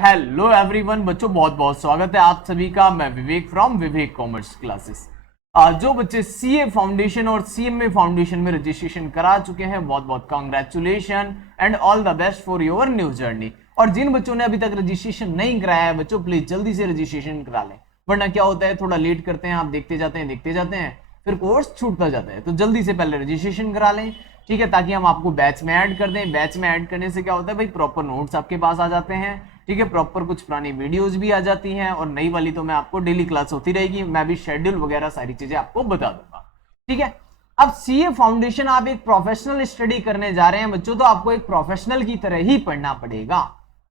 Hello everyone बच्चों, बहुत बहुत स्वागत है आप सभी का। मैं विवेक फ्रॉम विवेक कॉमर्स क्लासेस। जो बच्चे सीए फाउंडेशन और सीएमए फाउंडेशन में रजिस्ट्रेशन करा चुके हैं, बहुत बहुत congratulation and all the best for your new journey. और जिन बच्चों ने अभी तक रजिस्ट्रेशन नहीं कराया है बच्चों, प्लीज जल्दी से रजिस्ट्रेशन करा लें, वरना क्या होता है थोड़ा लेट करते हैं, आप देखते जाते हैं फिर कोर्स छूटता जाता है। तो जल्दी से पहले रजिस्ट्रेशन करा लें, ठीक है, ताकि हम आपको बैच में ऐड कर दें। बैच में ऐड करने से क्या होता है भाई, प्रॉपर नोट्स आपके पास आ जाते हैं, ठीक है, प्रॉपर कुछ पुरानी वीडियोस भी आ जाती हैं और नई वाली तो मैं आपको डेली क्लास होती रहेगी, मैं भी शेड्यूल वगैरह सारी चीजें आपको बता दूंगा, ठीक है। अब सीए फाउंडेशन आप एक प्रोफेशनल स्टडी करने जा रहे हैं बच्चों, तो आपको एक प्रोफेशनल की तरह ही पढ़ना पड़ेगा,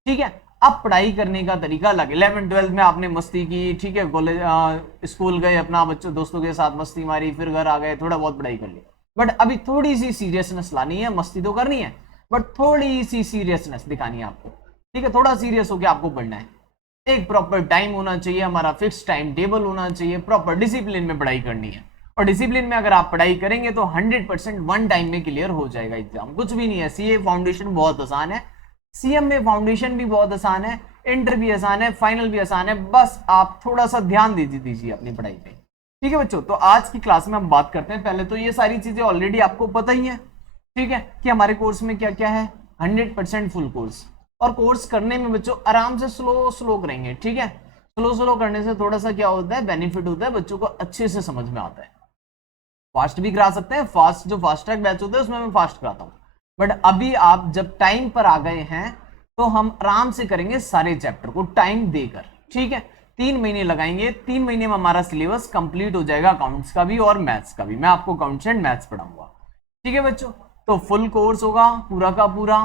ठीक है। अब पढ़ाई करने का तरीका अलग। 11th-12th में आपने मस्ती की, ठीक है, कॉलेज स्कूल गए, अपना बच्चों दोस्तों के साथ मस्ती मारी, फिर घर आ गए, थोड़ा बहुत पढ़ाई कर ली। बट अभी थोड़ी सी सीरियसनेस लानी है, मस्ती तो करनी है बट थोड़ी सी सीरियसनेस दिखानी है आपको, ठीक है। थोड़ा सीरियस होकर आपको पढ़ना है, एक प्रॉपर टाइम होना चाहिए, हमारा फिक्स टाइम टेबल होना चाहिए, प्रॉपर डिसिप्लिन में पढ़ाई करनी है। और डिसिप्लिन में अगर आप पढ़ाई करेंगे तो 100% वन टाइम में क्लियर हो जाएगा एग्जाम। कुछ भी नहीं है, सीए फाउंडेशन बहुत आसान है, सीएमए फाउंडेशन भी बहुत आसान है, इंटर भी आसान है, फाइनल भी आसान है, बस आप थोड़ा सा ध्यान दीजिए अपनी पढ़ाई पे, ठीक है बच्चों। तो आज की क्लास में हम बात करते हैं, पहले तो ये सारी चीजें ऑलरेडी आपको पता ही है, ठीक है, कि हमारे कोर्स में क्या क्या है। 100% फुल कोर्स, और कोर्स करने में बच्चों आराम से स्लो स्लो करेंगे, ठीक है। स्लो स्लो करने से थोड़ा सा क्या होता है, बेनिफिट होता है, बच्चों को अच्छे से समझ में आता है। फास्ट भी करा सकते हैं, फास्ट जो फास्ट ट्रैक बैच होता है उसमें मैं फास्ट कराता हूँ, बट अभी आप जब टाइम पर आ गए हैं तो हम आराम से करेंगे सारे चैप्टर को टाइम देकर, ठीक है। 3 महीने लगाएंगे, 3 महीने में हमारा सिलेबस कंप्लीट हो जाएगा, अकाउंट्स का भी और मैथ्स का भी। मैं आपको अकाउंट्स एंड मैथ्स पढ़ाऊंगा, ठीक है बच्चों। तो फुल कोर्स होगा पूरा का पूरा,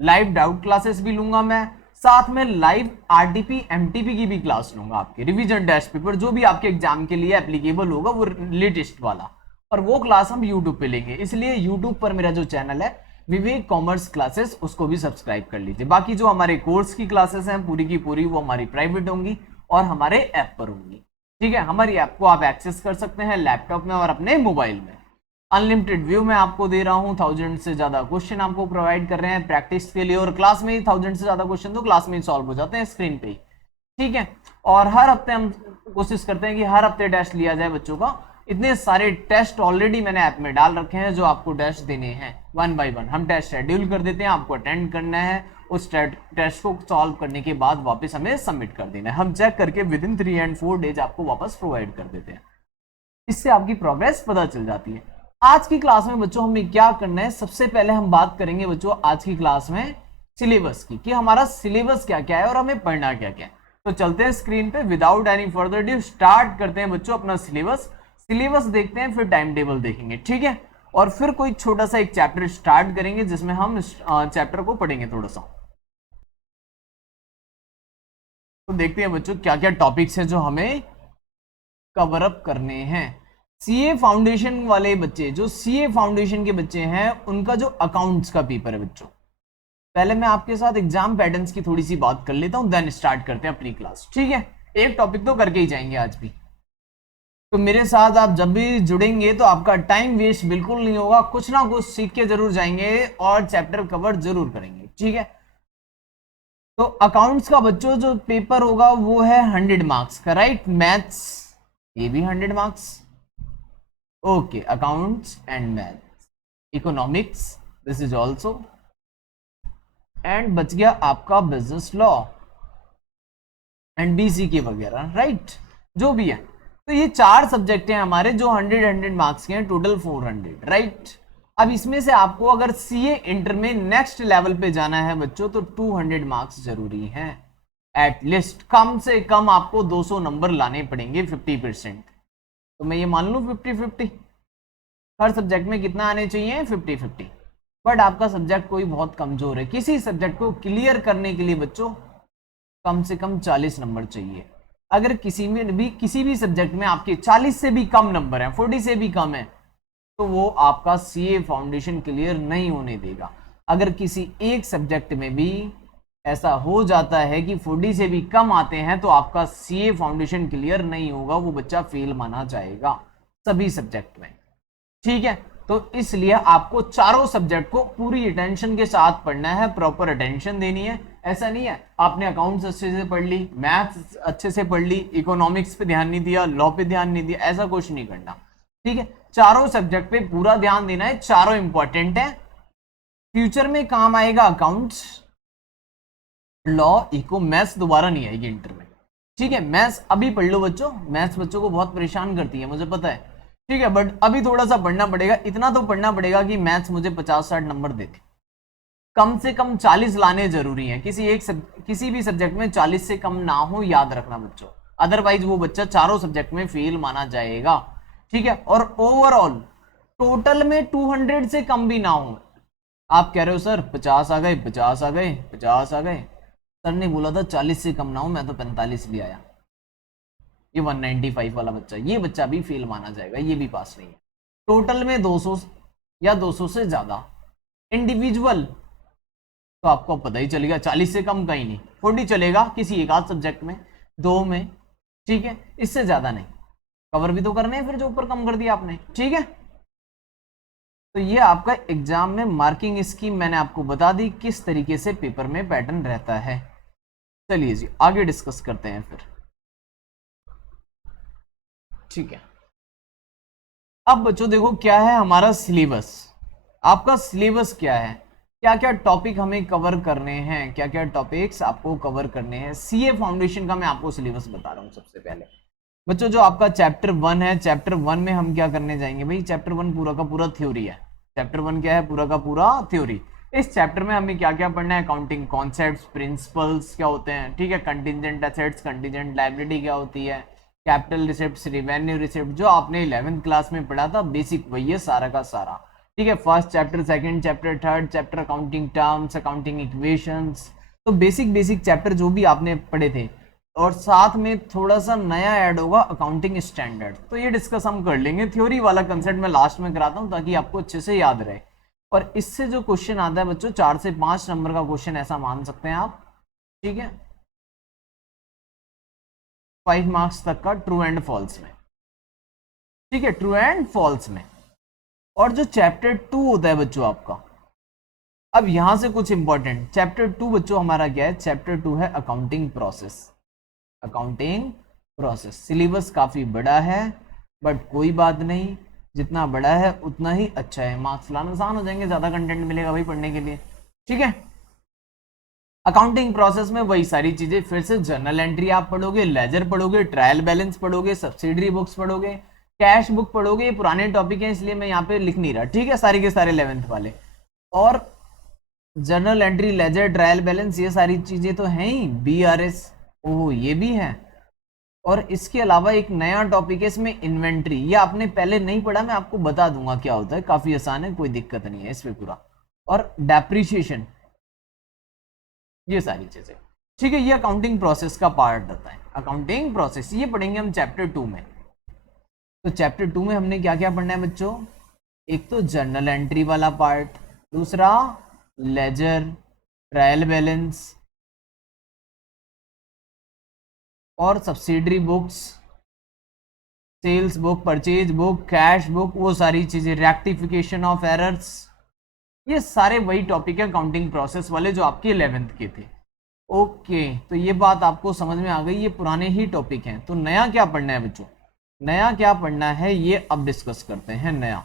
लाइव डाउट क्लासेस भी लूंगा मैं, साथ में लाइव आरटीपी एमटीपी की भी क्लास लूंगा, आपके रिवीजन टेस्ट पेपर जो भी आपके एग्जाम के लिए एप्लीकेबल होगा वो लेटेस्ट वाला, और वो क्लास हम यूट्यूब पे लेंगे। इसलिए यूट्यूब पर मेरा जो चैनल है विवेक कॉमर्स क्लासेस, उसको भी सब्सक्राइब कर लीजिए। बाकी जो हमारे कोर्स की क्लासेस हैं पूरी की पूरी वो हमारी प्राइवेट होंगी और हमारे ऐप पर होंगी, ठीक है। हमारी ऐप को आप एक्सेस कर सकते हैं लैपटॉप में और अपने मोबाइल में। अनलिमिटेड व्यू में आपको दे रहा हूं, 1000 से ज्यादा क्वेश्चन आपको प्रोवाइड कर रहे हैं प्रैक्टिस के लिए, और क्लास में ही 1000 से ज्यादा क्वेश्चन तो क्लास में ही सॉल्व हो जाते हैं स्क्रीन पे ही, ठीक है। और हर हफ्ते हम कोशिश करते हैं कि हर हफ्ते टेस्ट लिया जाए बच्चों का। इतने सारे टेस्ट ऑलरेडी मैंने ऐप में डाल रखे हैं जो आपको टेस्ट देने हैं, 1 बाय 1 हम टेस्ट शेड्यूल कर देते हैं, आपको अटेंड करना है, उस टेस्ट को सॉल्व करने के बाद वापस हमें सबमिट कर देना है। हम चेक करके विद इन 3 and 4 डेज आपको वापस प्रोवाइड कर देते हैं, इससे आपकी प्रोग्रेस पता चल जाती है। आज की क्लास में बच्चों हमें क्या करना है, सबसे पहले हम बात करेंगे बच्चों आज की क्लास में सिलेबस की, कि हमारा सिलेबस क्या क्या है और हमें पढ़ना क्या क्या है। तो चलते हैं स्क्रीन पे, without any further due start करते हैं बच्चों अपना सिलेबस। सिलेबस देखते हैं, फिर टाइम टेबल देखेंगे, ठीक है, और फिर कोई छोटा सा एक चैप्टर स्टार्ट करेंगे जिसमें हम चैप्टर को पढ़ेंगे थोड़ा सा। तो देखते हैं बच्चों क्या क्या टॉपिक्स हैं जो हमें कवर अप करने हैं। सीए फाउंडेशन वाले बच्चे, जो सीए फाउंडेशन के बच्चे हैं, उनका जो अकाउंट्स का पेपर है बच्चों, पहले मैं आपके साथ एग्जाम पैटर्न्स की थोड़ी सी बात कर लेता हूं, देन स्टार्ट करते हैं अपनी क्लास, ठीक है। एक टॉपिक तो करके ही जाएंगे आज भी, तो मेरे साथ आप जब भी जुड़ेंगे तो आपका टाइम वेस्ट बिल्कुल नहीं होगा, कुछ ना कुछ सीख के जरूर जाएंगे और चैप्टर कवर जरूर करेंगे, ठीक है। तो अकाउंट्स का बच्चों जो पेपर होगा वो है 100 मार्क्स का, राइट। मैथ्स ये भी 100 marks, okay. Accounts and maths, economics this is also, and बच गया आपका बिजनेस लॉ एंड बीसी के वगैरह, राइट, जो भी है। तो ये 4 सब्जेक्ट हैं हमारे जो 100 मार्क्स के हैं, टोटल 400, राइट। अब इसमें से आपको अगर सीए इंटर में नेक्स्ट लेवल पे जाना है बच्चों तो 200 मार्क्स जरूरी हैं, एटलीस्ट कम से कम आपको 200 नंबर लाने पड़ेंगे 50%। तो मैं ये मान लूं 50-50, हर सब्जेक्ट में कितना आने चाहिए, 50-50। बट आपका सब्जेक्ट कोई बहुत कमजोर है, किसी सब्जेक्ट को क्लियर करने के लिए बच्चों कम से कम 40 नंबर चाहिए। अगर किसी भी सब्जेक्ट में आपके 40 से भी कम नंबर है, 40 से भी कम है, तो वो आपका सीए फाउंडेशन क्लियर नहीं होने देगा। अगर किसी एक सब्जेक्ट में भी ऐसा हो जाता है कि 40 से भी कम आते हैं तो आपका सीए फाउंडेशन क्लियर नहीं होगा, वो बच्चा फेल माना जाएगा सभी सब्जेक्ट में, ठीक है। तो इसलिए आपको चारों सब्जेक्ट को पूरी अटेंशन के साथ पढ़ना है, प्रॉपर अटेंशन देनी है, ऐसा नहीं है आपने अकाउंट्स अच्छे से पढ़ ली, मैथ्स अच्छे से पढ़ ली, इकोनॉमिक्स पे ध्यान नहीं दिया, लॉ पे ध्यान नहीं दिया, ऐसा कुछ नहीं करना। ठीक है, चारों सब्जेक्ट पे पूरा ध्यान देना है, चारों इंपॉर्टेंट है, फ्यूचर में काम आएगा अकाउंट्स, लॉ, इको, मैथ्स दोबारा नहीं आएगी इंटर में। ठीक है, मैथ्स अभी पढ़ लो बच्चों, मैथ्स बच्चों को बहुत परेशान करती है मुझे पता है। ठीक है, बट अभी थोड़ा सा पढ़ना पड़ेगा, इतना तो पढ़ना पड़ेगा कि मैथ्स मुझे 50-60 नंबर देते, कम से कम 40 लाने जरूरी है, किसी भी सब्जेक्ट में 40 से कम ना हो, याद रखना बच्चों, अदरवाइज वो बच्चा चारों सब्जेक्ट में फेल माना जाएगा। ठीक है, और ओवरऑल टोटल में 200 से कम भी ना हो। आप कह रहे हो सर 50 आ गए, 50 आ गए, 50 आ गए, सर ने बोला था 40 से कम ना हो, मैं तो 45 भी आया। ये 195 वाला बच्चा, ये बच्चा भी फेल माना जाएगा, ये भी पास नहीं है। टोटल में 200 या 200 से ज्यादा, इंडिविजुअल तो आपको पता ही चलेगा 40 से कम कहीं नहीं, 40 चलेगा किसी एक आध सब्जेक्ट में, दो में। ठीक है, इससे ज्यादा नहीं, कवर भी तो करने हैं फिर जो ऊपर कम कर दिया आपने। ठीक है, तो ये आपका एग्जाम में मार्किंग स्कीम मैंने आपको बता दी, किस तरीके से पेपर में पैटर्न रहता है। चलिए जी आगे डिस्कस करते हैं फिर। ठीक है, अब बच्चों देखो क्या है हमारा सिलेबस, आपका सिलेबस क्या है, क्या क्या टॉपिक हमें कवर करने हैं, क्या क्या टॉपिक्स आपको कवर करने हैं। सीए फाउंडेशन का मैं आपको सिलेबस बता रहा हूं। सबसे पहले बच्चों जो आपका चैप्टर 1 है, चैप्टर 1 में हम क्या करने जाएंगे भाई, चैप्टर 1 पूरा का पूरा थ्योरी है। चैप्टर 1 क्या है, पूरा का पूरा थ्योरी। इस चैप्टर में हमें क्या क्या पढ़ना है, अकाउंटिंग कॉन्सेप्ट्स, प्रिंसिपल्स क्या होते हैं, ठीक है, कंटिजेंट एसेट्स, कंटिजेंट लायबिलिटी क्या होती है, कैपिटल रिसिप्ट्स, रिवेन्यू रिसिप्ट, जो आपने 11th क्लास में पढ़ा था बेसिक वही है सारा का सारा। ठीक है, first chapter, second chapter, third chapter, accounting terms, accounting equations, तो बेसिक बेसिक चैप्टर जो भी आपने पढ़े थे, और साथ में थोड़ा सा नया ऐड होगा अकाउंटिंग स्टैंडर्ड, तो ये डिस्कस हम कर लेंगे। थ्योरी वाला कंसेप्ट मैं लास्ट में कराता हूँ ताकि आपको अच्छे से याद रहे। और इससे जो क्वेश्चन आता है बच्चों 4 से 5 नंबर का क्वेश्चन ऐसा मान सकते हैं आप। ठीक है, 5 मार्क्स तक का ट्रू एंड फॉल्स में। ठीक है, ट्रू एंड फॉल्स में। और जो चैप्टर 2 होता है बच्चों आपका, अब यहां से कुछ इंपॉर्टेंट, चैप्टर 2 बच्चों हमारा क्या है, चैप्टर 2 है accounting process. Accounting process syllabus काफी बड़ा है, बट कोई बात नहीं, जितना बड़ा है उतना ही अच्छा है, मार्क्स लाना आसान हो जाएंगे, ज्यादा कंटेंट मिलेगा भाई पढ़ने के लिए। ठीक है, अकाउंटिंग प्रोसेस में वही सारी चीजें, फिर से जर्नल एंट्री आप पढ़ोगे, लेजर पढ़ोगे, ट्रायल बैलेंस पढ़ोगे, सब्सिडरी बुक्स पढ़ोगे, कैश बुक पढ़ोगे। ये पुराने टॉपिक हैं इसलिए मैं यहाँ पे लिख नहीं रहा। ठीक है, सारे के सारे 11th वाले, और journal entry, ledger, trial balance, ये सारी चीजें तो हैं ही। BRS, ओह ये भी है। और इसके अलावा एक नया टॉपिक है इसमें, इन्वेंट्री। ये आपने पहले नहीं पढ़ा, मैं आपको बता दूंगा क्या होता है, काफी आसान है, कोई दिक्कत नहीं है इसमें पूरा। और डेप्रीशिएशन, ये सारी चीजें। ठीक है, ये अकाउंटिंग प्रोसेस का पार्ट रहता है। अकाउंटिंग प्रोसेस ये पढ़ेंगे हम चैप्टर 2 में। तो चैप्टर 2 में हमने क्या क्या पढ़ना है बच्चों, एक तो जर्नल एंट्री वाला पार्ट, दूसरा लेजर, ट्रायल बैलेंस, और subsidiary books, sales book, purchase book, cash book, वो सारी चीजें, रेक्टिफिकेशन ऑफ एरर्स, ये सारे वही टॉपिक है अकाउंटिंग प्रोसेस वाले जो आपके 11th के थे। ओके, तो ये बात आपको समझ में आ गई, ये पुराने ही टॉपिक हैं। तो नया क्या पढ़ना है बच्चों, नया क्या पढ़ना है ये अब डिस्कस करते हैं। नया,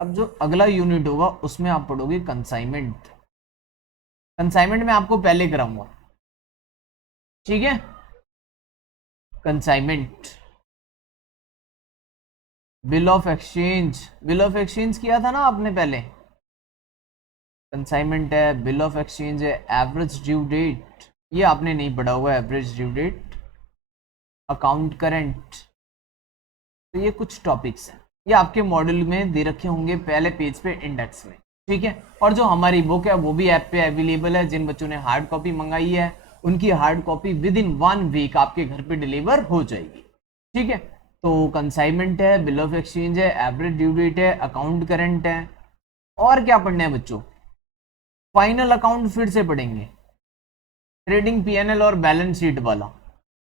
अब जो अगला यूनिट होगा उसमें आप पढ़ोगे कंसाइनमेंट। कंसाइनमेंट में आपको पहले कराऊंगा। ठीक है, consignment, bill of exchange, bill of exchange किया था ना आपने पहले। कंसाइनमेंट है, बिल ऑफ एक्सचेंज है, एवरेज ड्यू डेट, ये आपने नहीं पढ़ा हुआ, average due date, account current. तो ये कुछ टॉपिक्स हैं, ये आपके मॉड्यूल में दे रखे होंगे पहले पेज पे इंडेक्स में। ठीक है, और जो हमारी बुक है वो भी ऐप पे अवेलेबल है। जिन बच्चों ने हार्ड कॉपी मंगाई है उनकी hard copy within 1 week आपके घर पे डिलीवर हो जाएगी। ठीक है, तो कंसाइनमेंट है, बिल ऑफ एक्सचेंज है, एवरेज ड्यू डेट है, अकाउंट करंट है, और क्या पढ़ना है बच्चों, फाइनल अकाउंट फिर से पढ़ेंगे, ट्रेडिंग PNL और बैलेंस शीट वाला,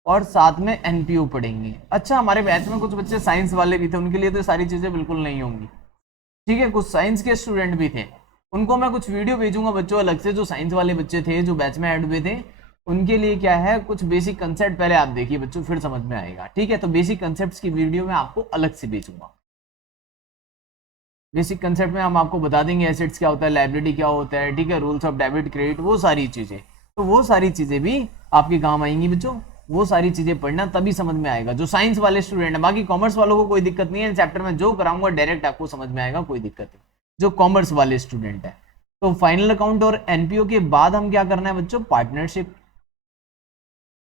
और साथ में NPO पढ़ेंगे। अच्छा, हमारे बैच में कुछ बच्चे साइंस वाले भी थे, उनके लिए तो सारी चीजें बिल्कुल नहीं होंगी। ठीक है, कुछ साइंस के स्टूडेंट भी थे, उनको मैं कुछ वीडियो भेजूंगा बच्चों अलग से, जो साइंस वाले बच्चे थे जो बैच में ऐड हुए थे उनके लिए क्या है, कुछ बेसिक कंसेप्ट पहले आप देखिए बच्चों, फिर समझ में आएगा। ठीक है, तो बेसिक कंसेप्ट की वीडियो मैं आपको अलग से भेजूंगा। बेसिक कंसेप्ट में हम आपको बता देंगे एसेट्स क्या होता है, लायबिलिटी क्या होता है, ठीक है, रूल्स ऑफ डेबिट क्रेडिट, वो सारी चीजें। तो वो सारी चीजें भी आपके काम आएंगी बच्चों, वो सारी चीजें पढ़ना तभी समझ में आएगा जो साइंस वाले स्टूडेंट है। बाकी कॉमर्स वालों को कोई दिक्कत नहीं है, चैप्टर में जो कराऊंगा डायरेक्ट आपको समझ में आएगा, कोई दिक्कत नहीं, जो कॉमर्स वाले स्टूडेंट है। तो फाइनल अकाउंट और एनपीओ के बाद हम क्या करना है बच्चों, पार्टनरशिप।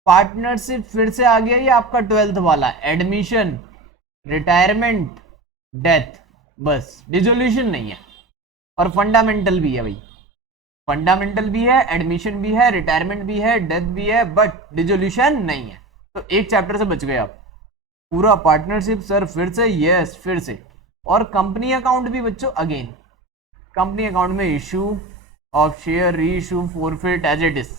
पार्टनरशिप फिर से आ गया ये आपका 12th वाला, एडमिशन, रिटायरमेंट, डेथ, बस डिसोल्यूशन नहीं है। और फंडामेंटल भी है भाई, फंडामेंटल भी है, एडमिशन भी है, रिटायरमेंट भी है, डेथ भी है, बट डिसोल्यूशन नहीं है। तो एक चैप्टर से बच गए आप। पूरा पार्टनरशिप सर फिर से, यस फिर से। और कंपनी अकाउंट भी बच्चों अगेन, कंपनी अकाउंट में issue of share, reissue, forfeit as it is,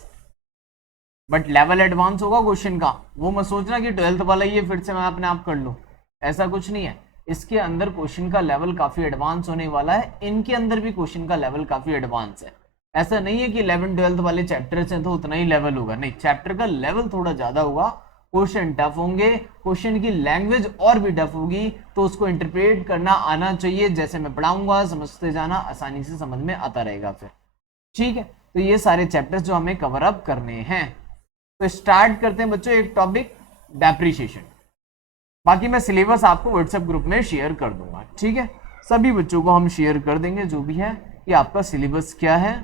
but level advance होगा क्वेश्चन का। वो मत सोचना कि 12th वाला ये फिर से मैं अपने आप कर लूं, ऐसा कुछ नहीं है। इसके अंदर क्वेश्चन का लेवल काफी एडवांस होने वाला है, इनके अंदर भी क्वेश्चन का लेवल काफी एडवांस है। ऐसा नहीं है कि 11 12th वाले चैप्टर्स हैं तो उतना ही लेवल होगा, नहीं, चैप्टर का लेवल थोड़ा ज्यादा होगा, क्वेश्चन टफ होंगे, क्वेश्चन की लैंग्वेज और भी टफ होगी, तो उसको इंटरप्रेट करना आना चाहिए। जैसे मैं पढ़ाऊंगा समझते जाना, आसानी से समझ में आता रहेगा फिर। ठीक है, तो ये सारे चैप्टर्स जो हमें कवर अप करने हैं। तो स्टार्ट करते हैं बच्चों एक टॉपिक, डेप्रिसिएशन। बाकी मैं सिलेबस आपको व्हाट्सएप ग्रुप में शेयर कर दूंगा, ठीक है, सभी बच्चों को हम शेयर कर देंगे जो भी है, कि आपका सिलेबस क्या है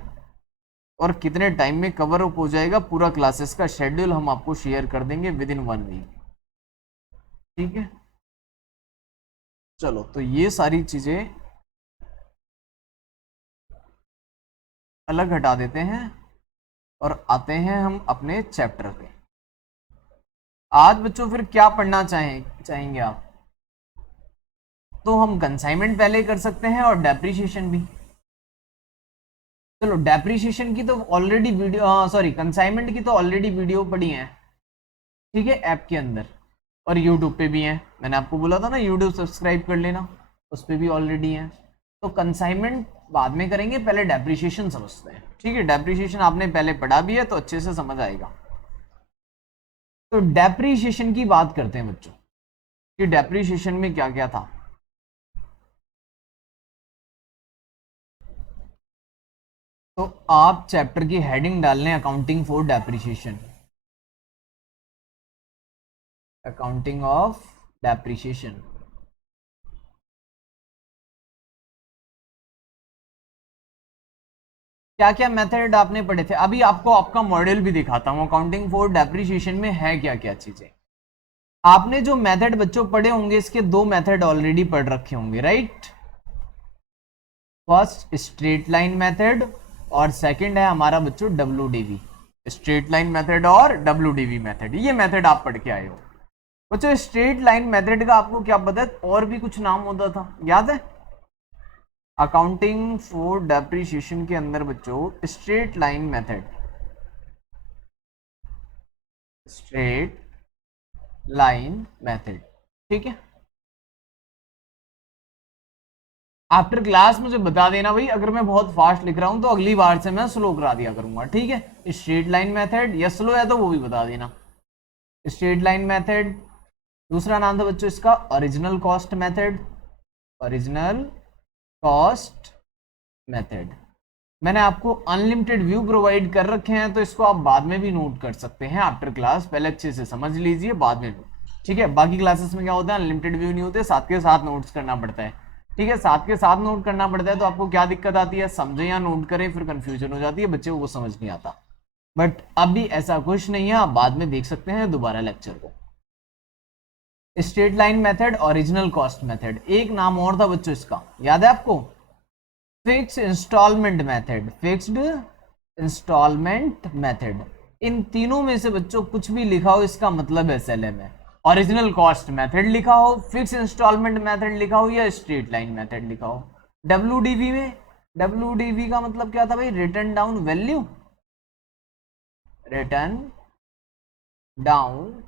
और कितने टाइम में कवर अप हो जाएगा। पूरा क्लासेस का शेड्यूल हम आपको शेयर कर देंगे विद इन 1 वीक। ठीक है, चलो तो ये सारी चीजें अलग हटा देते हैं और आते हैं हम अपने चैप्टर पे। आज बच्चों फिर क्या पढ़ना चाहेंगे आप? तो हम कंसाइनमेंट पहले कर सकते हैं और डेप्रिसिएशन भी। चलो डेप्रिसिएशन की तो ऑलरेडी वीडियो, सॉरी कंसाइनमेंट की तो ऑलरेडी वीडियो पड़ी है, ठीक है, ऐप के अंदर, और यूट्यूब पे भी है। मैंने आपको बोला था ना यूट्यूब सब्सक्राइब कर लेना, उस पर भी ऑलरेडी है। तो कंसाइनमेंट बाद में करेंगे, पहले डेप्रिसिएशन समझते हैं। ठीक है, डेप्रिसिएशन आपने पहले पढ़ा भी है तो अच्छे से समझ आएगा। तो डेप्रिसिएशन की बात करते हैं बच्चों, कि डेप्रिसिएशन में क्या क्या था। तो आप चैप्टर की हेडिंग डाल लें accounting for depreciation, accounting of depreciation. क्या क्या मेथड आपने पढ़े थे, अभी आपको आपका मॉडल भी दिखाता हूं, अकाउंटिंग फॉर डेप्रिसिएशन में है क्या क्या चीजें। आपने जो मेथड बच्चों पढ़े होंगे, इसके 2 मेथड ऑलरेडी पढ़ रखे होंगे, right. First straight line method और सेकंड है हमारा बच्चों WDV, स्ट्रेट लाइन मेथड और WDV मेथड, ये मेथड आप पढ़ के आए हो बच्चों। स्ट्रेट लाइन मेथड का आपको क्या पता है, और भी कुछ नाम होता था, याद है? अकाउंटिंग फॉर डेप्रिसिएशन के अंदर बच्चों straight line method, straight line method, ठीक है। आफ्टर क्लास मुझे बता देना भाई, अगर मैं बहुत फास्ट लिख रहा हूं तो अगली बार से मैं स्लो करा दिया करूंगा, ठीक है। स्ट्रेट लाइन मेथड या स्लो है तो वो भी बता देना। स्ट्रेट लाइन मेथड, दूसरा नाम था बच्चों इसका original cost method, original cost method. मैंने आपको अनलिमिटेड व्यू प्रोवाइड कर रखे हैं, तो इसको आप बाद में भी नोट कर सकते हैं आफ्टर क्लास, पहले अच्छे से समझ लीजिए बाद में, ठीक है। बाकी क्लासेस में क्या होता है, अनलिमिटेड व्यू नहीं होते, साथ के साथ नोट्स करना पड़ता है, ठीक है, साथ के साथ नोट करना पड़ता है। तो आपको क्या दिक्कत आती है, समझे या नोट करें, फिर कंफ्यूजन हो जाती है, बच्चे को वो समझ नहीं आता। बट अभी ऐसा कुछ नहीं है, आप बाद में देख सकते हैं दोबारा लेक्चर को। Straight line method, original cost method, एक नाम और था बच्चों इसका, याद है आपको? Fix instalment method, fixed instalment method. इन तीनों में से बच्चों कुछ भी लिखा हो इसका मतलब SLM है। ओरिजिनल कॉस्ट मेथड लिखा हो, फिक्स इंस्टॉलमेंट मेथड लिखा हो, या स्ट्रेट लाइन मेथड लिखा हो। WDV में, WDV का मतलब क्या था भाई, return down value, return down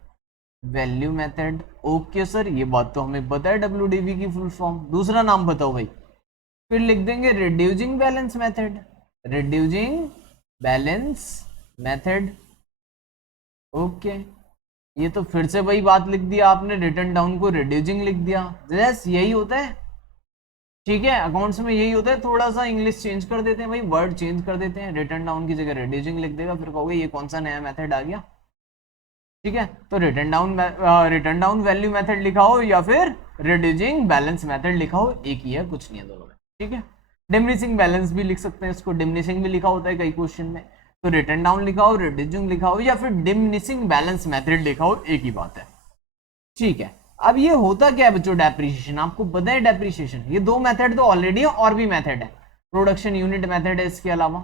value method. Okay sir, ये बात तो हमें पता है WDV की फुल फॉर्म, दूसरा नाम बताओ भाई। फिर लिख देंगे reducing balance method, reducing balance method. Okay, ये तो फिर से वही बात लिख दिया आपने, रिटर्न डाउन को रिड्यूसिंग लिख दिया। यस, यही होता है, ठीक है, अकाउंट्स में यही होता है, थोड़ा सा इंग्लिश चेंज कर देते हैं भाई, वर्ड चेंज कर देते हैं, रिटर्न डाउन की जगह रिड्यूसिंग लिख देगा, फिर कहोगे ये कौन सा नया मेथड आ गया। ठीक है, तो रिटर्न डाउन वैल्यू मेथड लिखा हो या फिर रिड्यूसिंग बैलेंस मेथड लिखा हो, एक ही है, कुछ नहीं है दोनों में। ठीक है, डिमिनिशिंग बैलेंस भी लिख सकते हैं इसको, डिमिनिशिंग भी लिखा होता है कई क्वेश्चन में। तो रिटर्न डाउन लिखा हो, रिड्यूसिंग लिखा हो या फिर डिमिनिशिंग बैलेंस मेथड लिखा हो, एक ही बात है। ठीक है, अब ये होता क्या है बच्चों, डेप्रिसिएशन, आपको पता है डेप्रिसिएशन, ये दो मेथड तो ऑलरेडी है, और भी मेथड है, प्रोडक्शन यूनिट मेथड है, इसके अलावा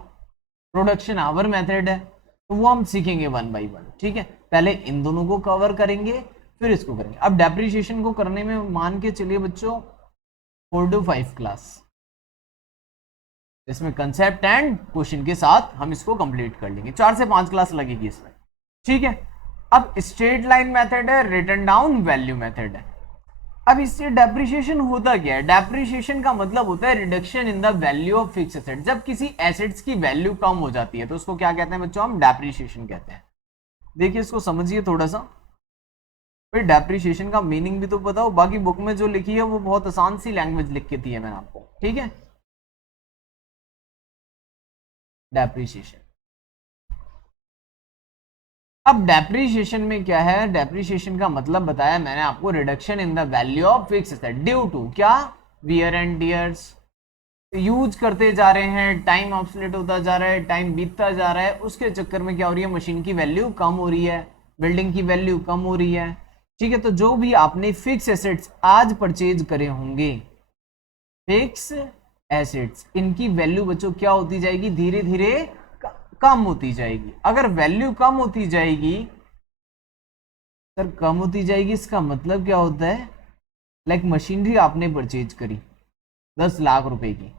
प्रोडक्शन आवर मेथड है, तो वो हम सीखेंगे वन बाय वन। ठीक है, पहले इन दोनों को कवर करेंगे, फिर इसको करेंगे। अब डेप्रिसिएशन को करने में मान के चलिए बच्चों 4 to 5 क्लास, इसमें कंसेप्ट एंड क्वेश्चन के साथ हम इसको कंप्लीट कर लेंगे, 4 से 5 क्लास लगेगी इसमें। ठीक है, अब स्ट्रेट लाइन मेथड है, रिटर्न डाउन वैल्यू मेथड है। अब इससे डेप्रिसिएशन होता क्या है, डेप्रिसिएशन का मतलब होता है reduction in the value of fix asset. जब किसी एसेट्स की वैल्यू कम हो जाती है तो उसको क्या कहते हैं बच्चों, हम डेप्रिसिएशन कहते हैं। देखिए इसको समझिए थोड़ा सा, फिर डेप्रिसिएशन का मीनिंग भी तो पता हो, बाकी बुक में जो लिखी है वो बहुत आसान सी लैंग्वेज लिख के दी है मैंने आपको। ठीक है, डेप्रिसिएशन। अब डेप्रिसिएशन में क्या है, डेप्रिसिएशन का मतलब बताया मैंने आपको, reduction in the value of fix asset due to क्या, वियर एंड टियर्स, यूज करते जा रहे हैं, टाइम ऑब्सोलेट होता जा रहा है, टाइम बीतता जा रहा है, उसके चक्कर में क्या हो रही है, मशीन की वैल्यू कम हो रही है, बिल्डिंग की वैल्यू कम हो रही है। ठीक है, तो जो भी आपने फिक्स एसेट्स आज परचेज करे होंगे, फिक्स एसेट्स, इनकी वैल्यू बच्चों क्या होती जाएगी, धीरे धीरे कम होती जाएगी। अगर वैल्यू कम होती जाएगी, सर कम होती जाएगी इसका मतलब क्या होता है, लाइक मशीनरी आपने परचेज करी 10 लाख रुपए की,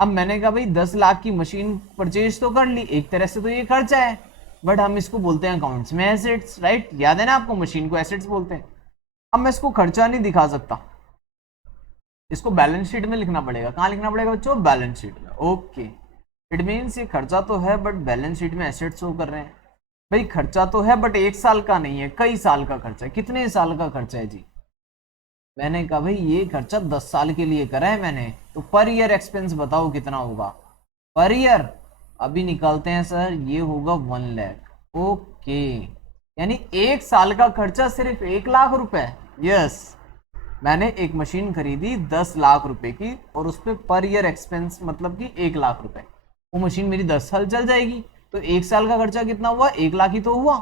अब मैंने कहा भाई 10 लाख की मशीन परचेज तो कर ली, एक तरह से तो ये खर्चा है, बट हम इसको बोलते हैं अकाउंट्स में एसेट्स, राइट, याद है ना आपको, मशीन को एसेट्स बोलते हैं। अब मैं इसको खर्चा नहीं दिखा सकता, इसको बैलेंस शीट में लिखना पड़ेगा। कहाँ लिखना पड़ेगा बच्चों, बैलेंस शीट में। ओके, इट मीन्स ये खर्चा तो है बट बैलेंस शीट में एसेट्स शो कर रहे हैं। भाई खर्चा तो है बट 1 साल का नहीं है, कई साल का खर्चा है। कितने साल का खर्चा है जी, मैंने कहा भाई ये खर्चा 10 साल के लिए करा है मैंने, तो पर ईयर एक्सपेंस बताओ कितना होगा पर ईयर, अभी निकालते हैं सर, ये होगा 1 लाख। ओके, यानी 1 साल का खर्चा सिर्फ 1 लाख रुपए। यस, मैंने एक मशीन खरीदी 10 लाख रुपए की और उस पर ईयर एक्सपेंस मतलब कि 1 लाख रुपए, वो मशीन मेरी 10 साल चल जाएगी, तो 1 साल का खर्चा कितना हुआ, 1 लाख ही तो हुआ।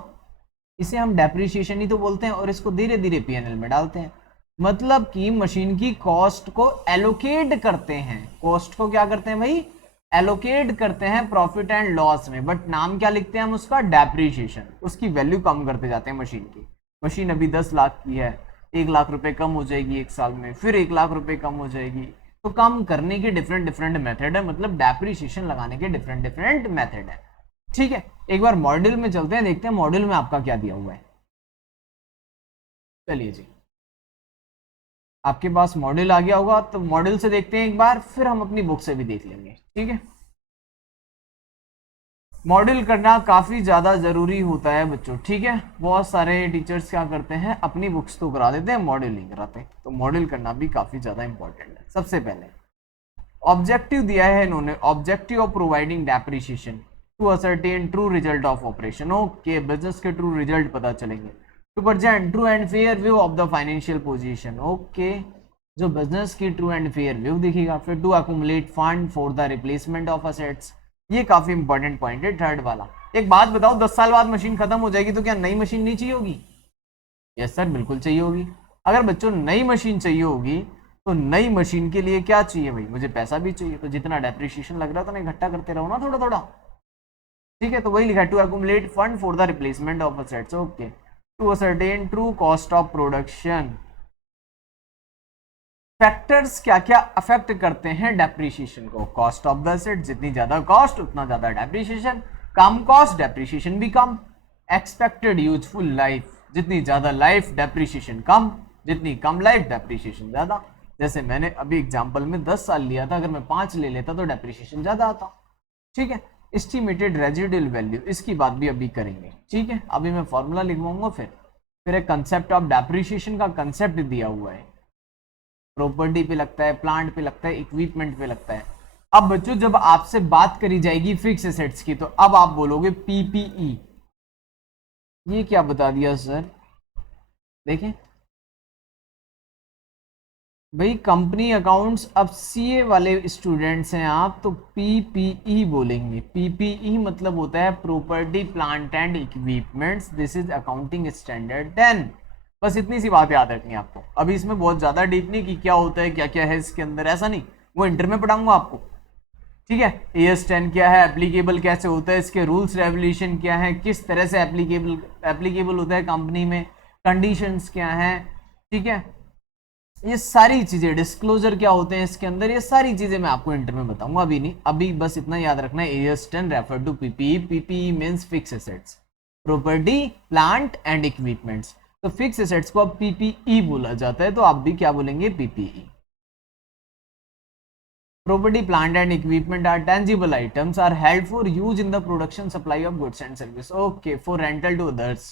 इसे हम डेप्रिसिएशन ही तो बोलते हैं, और इसको धीरे धीरे पीएनएल में डालते हैं। मतलब कि मशीन की कॉस्ट को एलोकेट करते हैं, कॉस्ट को क्या करते हैं भाई, एलोकेट करते हैं प्रॉफिट एंड लॉस में, बट नाम क्या लिखते हैं हम उसका, डेप्रिसिएशन। उसकी वैल्यू कम करते जाते हैं मशीन की। मशीन अभी 10 लाख की है, 1 लाख रुपए कम हो जाएगी 1 साल में, फिर 1 लाख रुपए कम हो जाएगी। तो कम करने के डिफरेंट डिफरेंट मेथड है, मतलब डेप्रिसिएशन लगाने के डिफरेंट डिफरेंट मेथड है। ठीक है, एक बार मॉड्यूल में चलते हैं, देखते हैं मॉड्यूल में आपका क्या दिया हुआ है। चलिए जी, आपके पास मॉड्यूल आ गया होगा, तो मॉड्यूल से देखते हैं एक बार, फिर हम अपनी बुक से भी देख लेंगे। ठीक है, मॉड्यूल करना काफी ज्यादा जरूरी होता है बच्चों। ठीक है, बहुत सारे टीचर्स क्या करते हैं, अपनी बुक्स तो करा देते हैं, मॉड्यूल नहीं कराते, तो मॉड्यूल करना भी काफी ज्यादा इंपॉर्टेंट है। सबसे पहले ऑब्जेक्टिव दिया है इन्होंने, objective of providing depreciation to ascertain true result of operation. Okay, business के ट्रू रिजल्ट पता चलेंगे, to present true and fair view of the financial position. Okay, जो बिजनेस की ट्रू एंड फेयर व्यू दिखेगा। फिर to accumulate fund for the replacement of assets, ये काफी important point है, थर्ड वाला। एक बात बताओ, 10 साल बाद मशीन खत्म हो जाएगी तो क्या नई मशीन नहीं चाहिए होगी? यस सर, बिल्कुल चाहिए होगी। अगर बच्चों नई मशीन चाहिए होगी तो नई मशीन के लिए क्या चाहिए भाई, मुझे पैसा भी चाहिए, तो जितना डेप्रिसिएशन लग रहा है तो मैं इकट्ठा करते रहो ना थोड़ा थोड़ा। ठीक है, तो वही लिखा है, to accumulate fund for the replacement of assets. Okay, to ascertain true cost of production. Factors क्या क्या अफेक्ट करते हैं डेप्रिसिएशन को, कॉस्ट ऑफ द एसेट, जितनी ज्यादा कॉस्ट उतना ज्यादा डेप्रिसिएशन, कम कॉस्ट डेप्रिसिएशन भी कम। एक्सपेक्टेड यूजफुल लाइफ, जितनी ज्यादा लाइफ डेप्रिसिएशन कम, जितनी कम लाइफ डेप्रिसिएशन ज्यादा। जैसे मैंने अभी एग्जांपल में 10 साल लिया था, अगर मैं 5 ले लेता तो डेप्रिसिएशन ज्यादा आता। ठीक है, एस्टिमेटेड रेजिडुअल वैल्यू, इसकी बात भी अभी करेंगे। ठीक है, अभी मैं फॉर्मूला लिखवाऊंगा, फिर एक कंसेप्ट ऑफ डेप्रिसिएशन का कंसेप्ट दिया हुआ है, प्रॉपर्टी पे लगता है, प्लांट पे लगता है, इक्विपमेंट पे लगता है। अब बच्चों जब आपसे बात करी जाएगी फिक्स एसेट्स की, तो अब आप बोलोगे पीपीई। ये क्या बता दिया सर? देखें भाई, कंपनी अकाउंट्स, अब सीए वाले स्टूडेंट्स हैं आप, तो पीपीई बोलेंगे। पीपीई मतलब होता है property plant and equipments, this is accounting standard 10। बस इतनी सी बात याद रखनी है आपको। अभी इसमें बहुत ज्यादा डीप नहीं कि क्या होता है, क्या क्या है इसके अंदर, ऐसा नहीं, वो इंटर में पढ़ाऊंगा आपको। ठीक है, एएस 10 क्या है, एप्लीकेबल कैसे होता है, इसके रूल्स रेगुलेशन क्या है, किस तरह से एप्लीकेबल होता है कंपनी में, कंडीशंस क्या है। ठीक है, ये सारी चीजें, डिस्क्लोजर क्या होते हैं इसके अंदर, ये सारी चीजें मैं आपको इंटर में बताऊंगा, अभी नहीं। अभी बस इतना याद रखना है, AS 10 refer to PPE. PPE means fix assets, property plant and equipments. तो फिक्स एसेट्स को अब पीपीई बोला जाता है, तो आप भी क्या बोलेंगे? PPE. Property, plant and equipment are tangible items, are held for use in the production, supply of goods and service. Okay, for rental to others.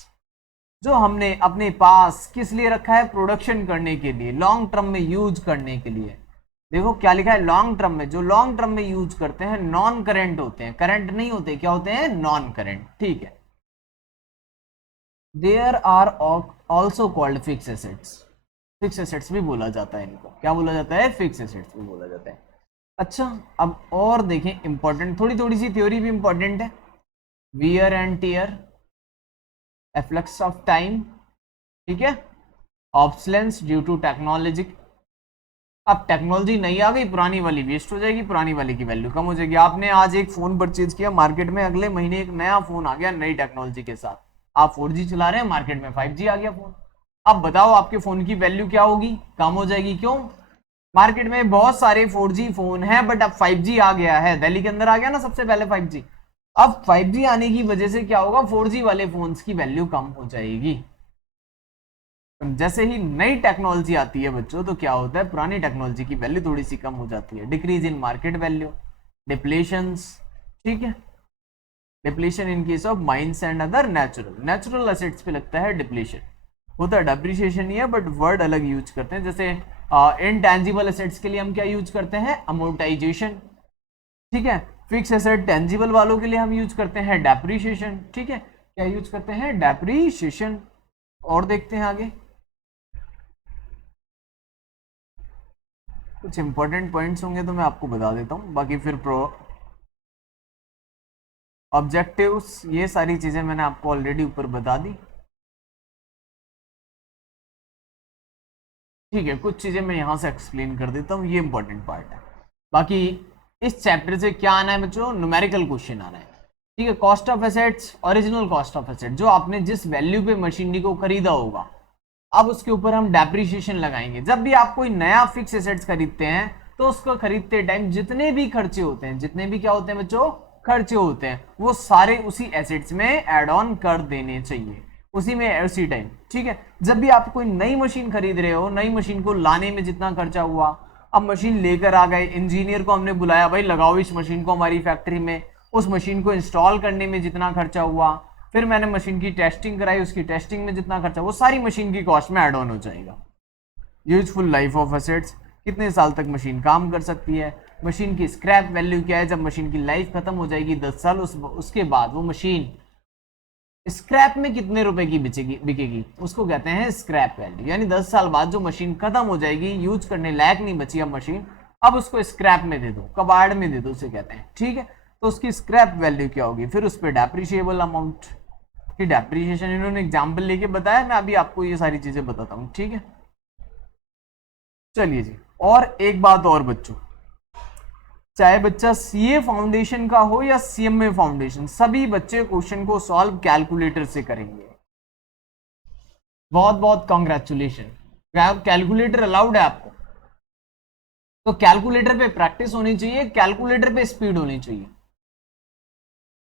जो हमने अपने पास किस लिए रखा है? प्रोडक्शन करने के लिए, लॉन्ग टर्म में यूज करने के लिए। देखो क्या लिखा है, लॉन्ग टर्म में। जो लॉन्ग टर्म में यूज करते हैं नॉन करेंट होते हैं, करंट नहीं होते, क्या होते हैं? Non current. ठीक है, there are also called fix assets. Fix assets भी बोला जाता है इनको, क्या बोला जाता है? फिक्स एसेट्स भी बोला जाता है। अच्छा, अब और देखें, इंपॉर्टेंट थोड़ी थोड़ी सी थ्योरी भी इंपॉर्टेंट है। Wear and tear, efflux of time, ठीक है, ऑब्सलेंस ड्यू टू टेक्नोलॉजी। अब टेक्नोलॉजी नई आ गई, पुरानी वाली वेस्ट हो जाएगी, पुरानी वाली की वैल्यू कम हो जाएगी। आपने आज एक फोन परचेज किया मार्केट में, अगले महीने एक नया फोन आ गया नई टेक्नोलॉजी के साथ, आप 4G चला रहे हैं, मार्केट में 5G आ गया फोन। अब बताओ आपके फोन की वैल्यू क्या होगी? कम हो जाएगी। क्यों? मार्केट में बहुत सारे 4G फोन हैं, बट अब 5G आ गया है, दिल्ली के अंदर आ गया ना सबसे पहले 5G। अब 5G आने की वजह से क्या होगा? 4G वाले फोन्स की वैल्यू कम हो जाएगी। जैसे ही नई टेक्नोलॉजी आती है बच्चों, तो क्या होता है? पुरानी टेक्नोलॉजी की वैल्यू थोड़ी सी कम हो जाती है। डिक्रीज इन मार्केट वैल्यू, डिप्लेशंस, ठीक है, depletion in case of mines and other natural assets पे लगता है डिप्लेशन। होता है डेप्रिसिएशन ही है, बट वर्ड अलग यूज करते हैं। जैसे इनटेंजिबल एसेट्स के लिए हम क्या यूज करते हैं? अमोर्टाइजेशन। ठीक है, फिक्स एसेट टेंजिबल वालों के लिए हम यूज करते हैं डेप्रिसिएशन। ठीक है, क्या यूज करते हैं? डेप्रिसिएशन। और देखते हैं आगे, कुछ इंपॉर्टेंट पॉइंट्स होंगे तो मैं आपको बता देता हूं, बाकी फिर ऑब्जेक्टिव्स, ये सारी चीजें मैंने आपको ऑलरेडी ऊपर बता दी। ठीक है, कुछ चीजें मैं यहां से एक्सप्लेन कर देता हूं, ये इंपॉर्टेंट पार्ट है। बाकी इस चैप्टर से क्या आना है बच्चों? न्यूमेरिकल क्वेश्चन आना है। ठीक है, cost of assets, original cost of asset, जो आपने जिस वैल्यू पे मशीनरी को खरीदा होगा, अब उसके ऊपर हम डेप्रिसिएशन लगाएंगे। जब भी आप कोई नया फिक्स एसेट्स खरीदते हैं, तो उसको खरीदते टाइम जितने भी खर्चे होते हैं, जितने भी क्या होते हैं बच्चों? खर्चे होते हैं, वो सारे उसी एसेट्स में एड ऑन कर देने चाहिए, उसी में, उसी टाइम। ठीक है, जब भी आप कोई नई मशीन खरीद रहे हो, नई मशीन को लाने में जितना खर्चा हुआ, अब मशीन लेकर आ गए, इंजीनियर को हमने बुलाया, भाई लगाओ इस मशीन को हमारी फैक्ट्री में, उस मशीन को इंस्टॉल करने में जितना खर्चा हुआ, फिर मैंने मशीन की टेस्टिंग कराई, उसकी टेस्टिंग में जितना खर्चा, वो सारी मशीन की कॉस्ट में ऐड ऑन हो जाएगा। यूजफुल लाइफ ऑफ एसेट्स, कितने साल तक मशीन काम कर सकती है। मशीन की स्क्रैप वैल्यू क्या है? जब मशीन की लाइफ खत्म हो जाएगी 10 साल, उसके बाद वो मशीन स्क्रैप में कितने रुपए की बिकेगी, उसको कहते हैं स्क्रैप वैल्यू। यानी 10 साल बाद जो मशीन खत्म हो जाएगी, यूज करने लायक नहीं बची अब मशीन, अब उसको स्क्रैप में दे दो, कबाड़ में दे दो, उसे कहते हैं। ठीक है, तो उसकी स्क्रैप वैल्यू क्या होगी? फिर उस पर डेप्रिशिएबल अमाउंट की डेप्रिसिएशन इन्होंने एग्जाम्पल लेके बताया, मैं अभी आपको ये सारी चीजें बताता हूँ। ठीक है, चलिए जी। और एक बात और बच्चों, चाहे बच्चा सीए फाउंडेशन का हो या सीएमए फाउंडेशन, सभी बच्चे क्वेश्चन को सॉल्व कैलकुलेटर से करेंगे। बहुत बहुत कॉन्ग्रेचुलेशन। कैलकुलेटर अलाउड है आपको, तो कैलकुलेटर पे प्रैक्टिस होनी चाहिए, कैलकुलेटर पे स्पीड होनी चाहिए,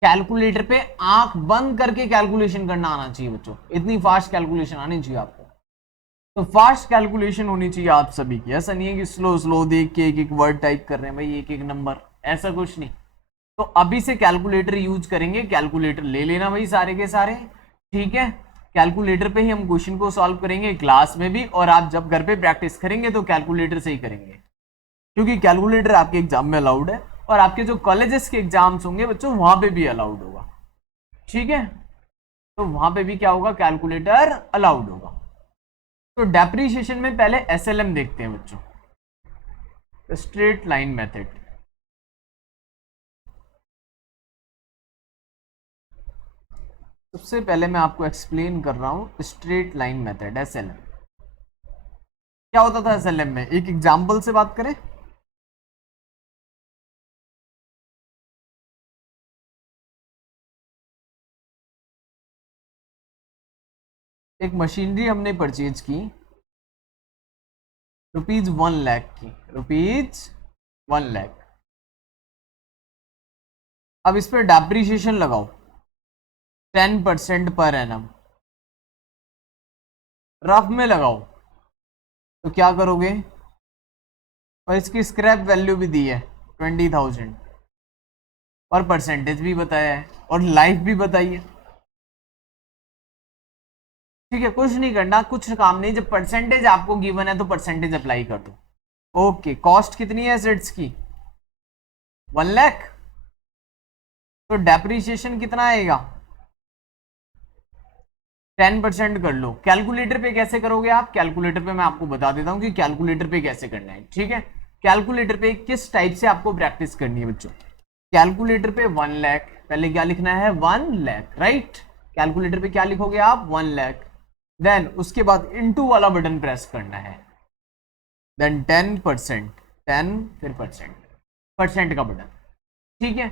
कैलकुलेटर पे आंख बंद करके कैलकुलेशन करना आना चाहिए बच्चों, इतनी फास्ट कैलकुलेशन आनी चाहिए आपको। तो फास्ट कैलकुलेशन होनी चाहिए आप सभी की, ऐसा नहीं है कि स्लो स्लो देख के एक एक वर्ड टाइप कर रहे हैं भाई, एक एक नंबर, ऐसा कुछ नहीं। तो अभी से कैलकुलेटर यूज करेंगे, कैलकुलेटर ले लेना भाई सारे के सारे, ठीक है। कैलकुलेटर पे ही हम क्वेश्चन को सॉल्व करेंगे क्लास में भी, और आप जब घर पे प्रैक्टिस करेंगे तो कैलकुलेटर से ही करेंगे, क्योंकि कैलकुलेटर आपके एग्जाम में अलाउड है, और आपके जो कॉलेजेस के एग्जाम्स होंगे बच्चों वहां पे भी अलाउड होगा, ठीक है। तो वहां पे भी क्या होगा, कैलकुलेटर अलाउड होगा। तो डेप्रीशिएशन में पहले एसएलएम देखते हैं बच्चों, स्ट्रेट लाइन मेथड। सबसे पहले मैं आपको एक्सप्लेन कर रहा हूं स्ट्रेट लाइन मेथड, एसएलएम क्या होता था। एसएलएम में एक एग्जांपल से बात करें, एक मशीनरी हमने परचेज की ₹1,00,000 की, ₹1,00,000। अब इस पर डेप्रीशिएशन लगाओ 10% पर एनम, रफ में लगाओ तो क्या करोगे, और इसकी स्क्रैप वैल्यू भी दी है 20,000, और परसेंटेज भी बताया है, और लाइफ भी बताई है, ठीक है। कुछ नहीं करना, कुछ काम नहीं, जब परसेंटेज आपको गिवन है तो परसेंटेज अप्लाई कर दो। ओके, कॉस्ट कितनी है एसेट्स की, 1,00,000, तो डेप्रीशिएशन कितना आएगा, 10% कर लो। कैलकुलेटर पे कैसे करोगे आप, कैलकुलेटर पे मैं आपको बता देता हूं कि कैलकुलेटर पे कैसे करना है, ठीक है। कैलकुलेटर पे किस टाइप से आपको प्रैक्टिस करनी है बच्चों, कैलकुलेटर पे 1,00,000, पहले क्या लिखना है 1,00,000, राइट। कैलकुलेटर पे क्या लिखोगे आप 1,00,000, देन उसके बाद इनटू वाला बटन प्रेस करना है, देन 10%, 10 फिर परसेंट का बटन, ठीक है।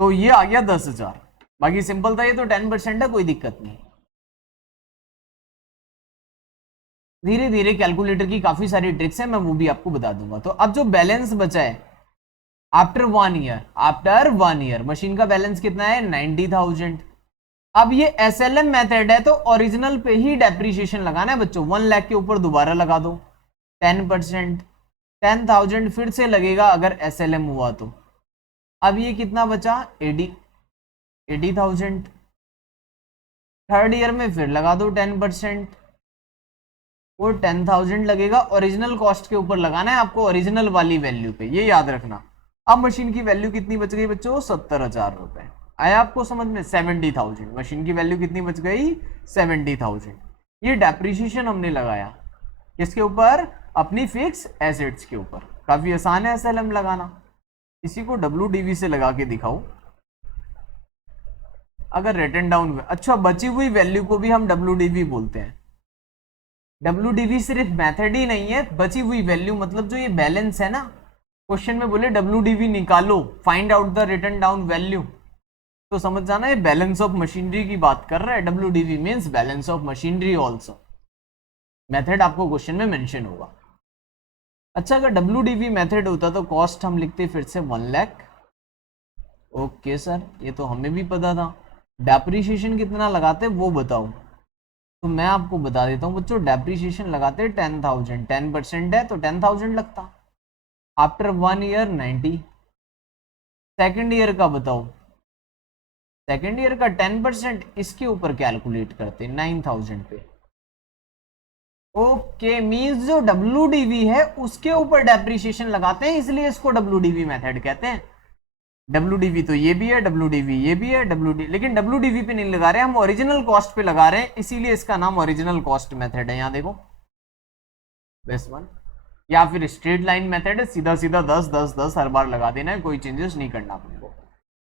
तो ये आ गया 10,000, बाकी सिंपल था ये, तो 10% है, कोई दिक्कत नहीं। धीरे धीरे कैलकुलेटर की काफी सारी ट्रिक्स है, मैं वो भी आपको बता दूंगा। तो अब जो बैलेंस बचा है आफ्टर 1 ईयर मशीन का बैलेंस कितना है 90,000। अब ये एसएलएम मेथड है, तो ओरिजिनल पे ही डेप्रीशिएशन लगाना है बच्चों, 1,00,000 के ऊपर दोबारा लगा दो 10%, 10,000 फिर से लगेगा अगर एसएलएम हुआ तो। अब ये कितना बचा 80,000, थर्ड ईयर में फिर लगा दो 10%, वो 10,000 लगेगा, ओरिजिनल कॉस्ट के ऊपर लगाना है आपको, ओरिजिनल वाली वैल्यू पे, ये याद रखना। अब मशीन की वैल्यू कितनी बच गई बच्चों, 70,000 रुपए। आया आपको समझ में, 70,000 मशीन की वैल्यू कितनी बच गई 70,000। ये डेप्रीशिएशन हमने लगाया किसके ऊपर, अपनी फिक्स एसेट्स के ऊपर। काफी आसान है एसएलएम लगाना, इसी को डब्ल्यूडीवी से लगा के दिखाओ अगर रिटन डाउन। अच्छा, बची हुई वैल्यू को भी हम डब्ल्यूडीवी बोलते हैं। डब्ल्यूडीवी सिर्फ मेथड ही नहीं है, बची हुई वैल्यू मतलब जो ये बैलेंस है ना, क्वेश्चन में बोले डब्ल्यूडीवी निकालो, find out the written down value, तो समझ जाना ये बैलेंस ऑफ मशीनरी की बात कर रहा है। WDV means balance of machinery also, method आपको क्वेश्चन में मेंशन होगा। अच्छा, अगर डब्ल्यूडीवी मेथड होता तो कॉस्ट हम लिखते फिर से 1,00,000। ओके सर, ये तो हमें भी पता था। डेप्रीशिएशन कितना लगाते वो बताओ, तो मैं आपको बता देता हूँ बच्चों, डेप्रीशिएशन लगाते 10,000, 10% है तो 10,000 लगता। आफ्टर 1 ईयर 90, सेकेंड ईयर का बताओ, सेकेंड ईयर का 10% इसके ऊपर कैलकुलेट करते 9,000 पे। ओके, मींस जो डब्ल्यूडीवी है उसके ऊपर डेप्रीशिएशन लगाते हैं, इसलिए इसको डब्ल्यूडीवी मेथड कहते हैं। डब्ल्यूडीवी तो ये भी है, डब्ल्यूडीवी ये भी है, लेकिन डब्ल्यूडीवी पे नहीं लगा रहे हम, ओरिजिनल कॉस्ट पे लगा रहे हैं, इसीलिए इसका नाम ओरिजिनल कॉस्ट मेथड है। यहां देखो बेस्ट वन, या फिर स्ट्रेट लाइन मेथड है, सीधा सीधा 10 10 10 हर बार लगा देना है, कोई चेंजेस नहीं करना आपको,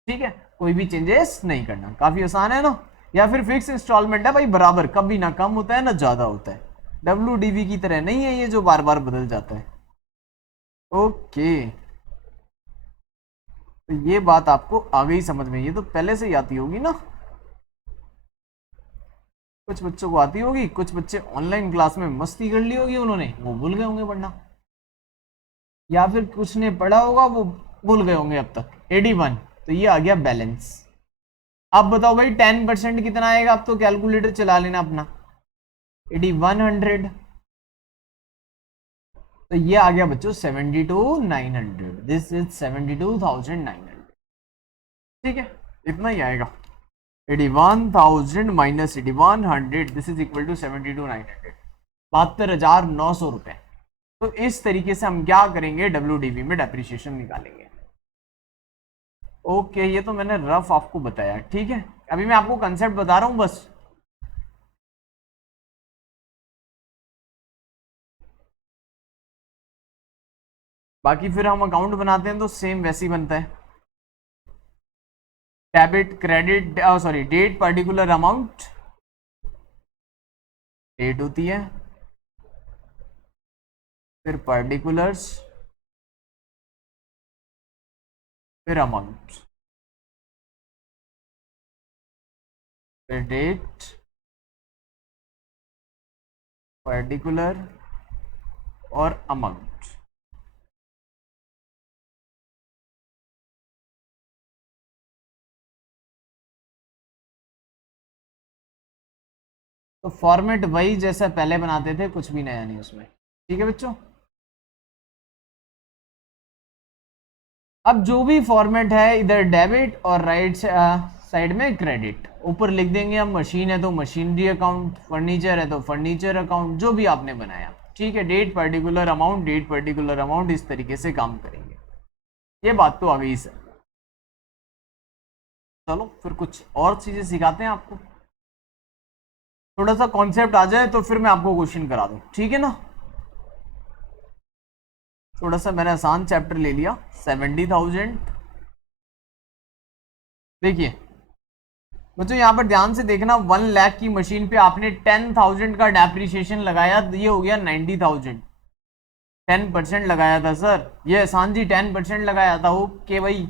ठीक है, कोई भी चेंजेस नहीं करना, काफी आसान है ना। या फिर फिक्स इंस्टॉलमेंट है भाई, बराबर, कभी ना कम होता है ना ज्यादा होता है, डब्ल्यूडीवी की तरह नहीं है ये जो बार बार बदल जाता है। ओके, तो ये बात आपको आ गई समझ में, ये तो पहले से ही आती होगी ना, कुछ बच्चों को आती होगी, कुछ बच्चे ऑनलाइन क्लास में मस्ती कर ली होगी उन्होंने, वो भूल गए होंगे पढ़ना, या फिर कुछ ने पढ़ा होगा वो भूल गए होंगे अब तक। 81, तो ये आ गया बैलेंस। अब बताओ भाई 10% कितना आएगा, अब तो कैलकुलेटर चला लेना अपना, 8100, तो ये आ गया बच्चों 72,900, दिस इज 72,900। ठीक है, इतना ही आएगा। 81,000 minus 8100, this is equal to 72,900, 72,900 रुपए। तो इस तरीके से हम क्या करेंगे, WDV में डेप्रिसिएशन निकालेंगे। ओके, ये तो मैंने रफ आपको बताया। ठीक है, अभी मैं आपको कंसेप्ट बता रहा हूं बस। बाकी फिर हम अकाउंट बनाते हैं तो सेम वैसे ही बनता है। Debit credit, sorry, date particular amount, date होती है, फिर पर्टिकुलर्स, फिर अमाउंट, फिर डेट, पर्टिकुलर और अमाउंट। तो फॉर्मेट वही जैसा पहले बनाते थे, कुछ भी नया नहीं उसमें। ठीक है बच्चों, अब जो भी फॉर्मेट है, इधर डेबिट और राइट साइड में क्रेडिट, ऊपर लिख देंगे हम मशीन है तो मशीनरी अकाउंट, फर्नीचर है तो फर्नीचर अकाउंट, जो भी आपने बनाया। ठीक है, date particular amount, date particular amount, इस तरीके से काम करेंगे। ये बात तो आ गई सर। चलो फिर कुछ और चीजें सिखाते हैं आपको, थोड़ा सा कॉन्सेप्ट आ जाए तो फिर मैं आपको क्वेश्चन करा दूं। ठीक है ना, थोड़ा सा मैंने आसान चैप्टर ले लिया। 70,000, देखिए बच्चों यहाँ पर ध्यान से देखना, 1 लाख की मशीन पे आपने 10,000 का डेप्रिसिएशन लगाया, तो ये हो गया 90,000। 10% लगाया था सर, ये आसान जी 10% लगाया था। ओके भाई,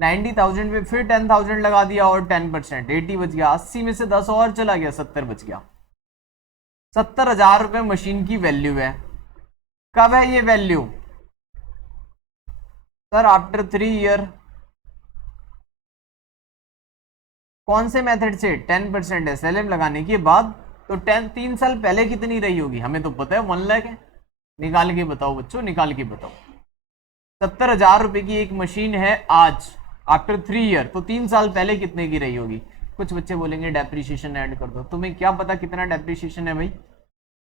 90,000 पे फिर 10,000 लगा दिया और 10%, 80 बच गया। 80 में से 10 और चला गया, 70 बच गया। 70,000 रुपए मशीन की वैल्यू है। कब है ये वैल्यू सर? After 3 year. कौन से मेथड से? 10% SLM लगाने के बाद। तो 3 साल पहले कितनी रही होगी? हमें तो पता है 1 लाख है। निकाल के बताओ बच्चों, निकाल के बताओ। 70,000 रुपए की एक मशीन है आज, आफ्टर 3 ईयर, तो 3 साल पहले कितने की रही होगी? कुछ बच्चे बोलेंगे डेप्रिसिएशन ऐड कर दो। तुम्हें क्या पता कितना डेप्रिसिएशन है भाई?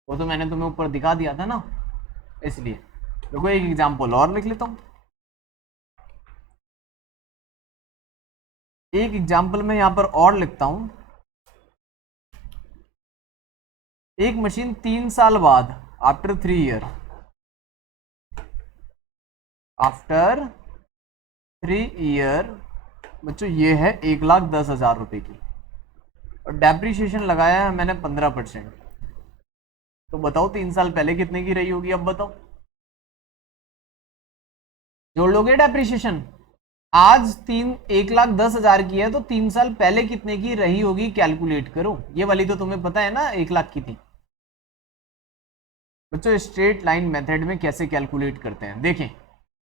वो तो मैंने तुम्हें ऊपर दिखा दिया था ना, इसलिए। देखो एक एग्जाम्पल और लिख लेता हूं। एक एग्जाम्पल में यहां पर और लिखता हूं। एक मशीन 3 साल बाद, आफ्टर 3 ईयर, आफ्टर 3 ईयर बच्चों, ये है 1,10,000 रुपए की, और डेप्रिसिएशन लगाया है मैंने 15%। तो बताओ 3 साल पहले कितने की रही होगी? अब बताओ, जोड़ लोगे डेप्रिसिएशन? आज 1,10,000 की है, तो 3 साल पहले कितने की रही होगी कैलकुलेट करो। ये वाली तो तुम्हें पता है ना 1 लाख की थी। बच्चों स्ट्रेट लाइन मेथड में कैसे कैलकुलेट करते हैं देखें।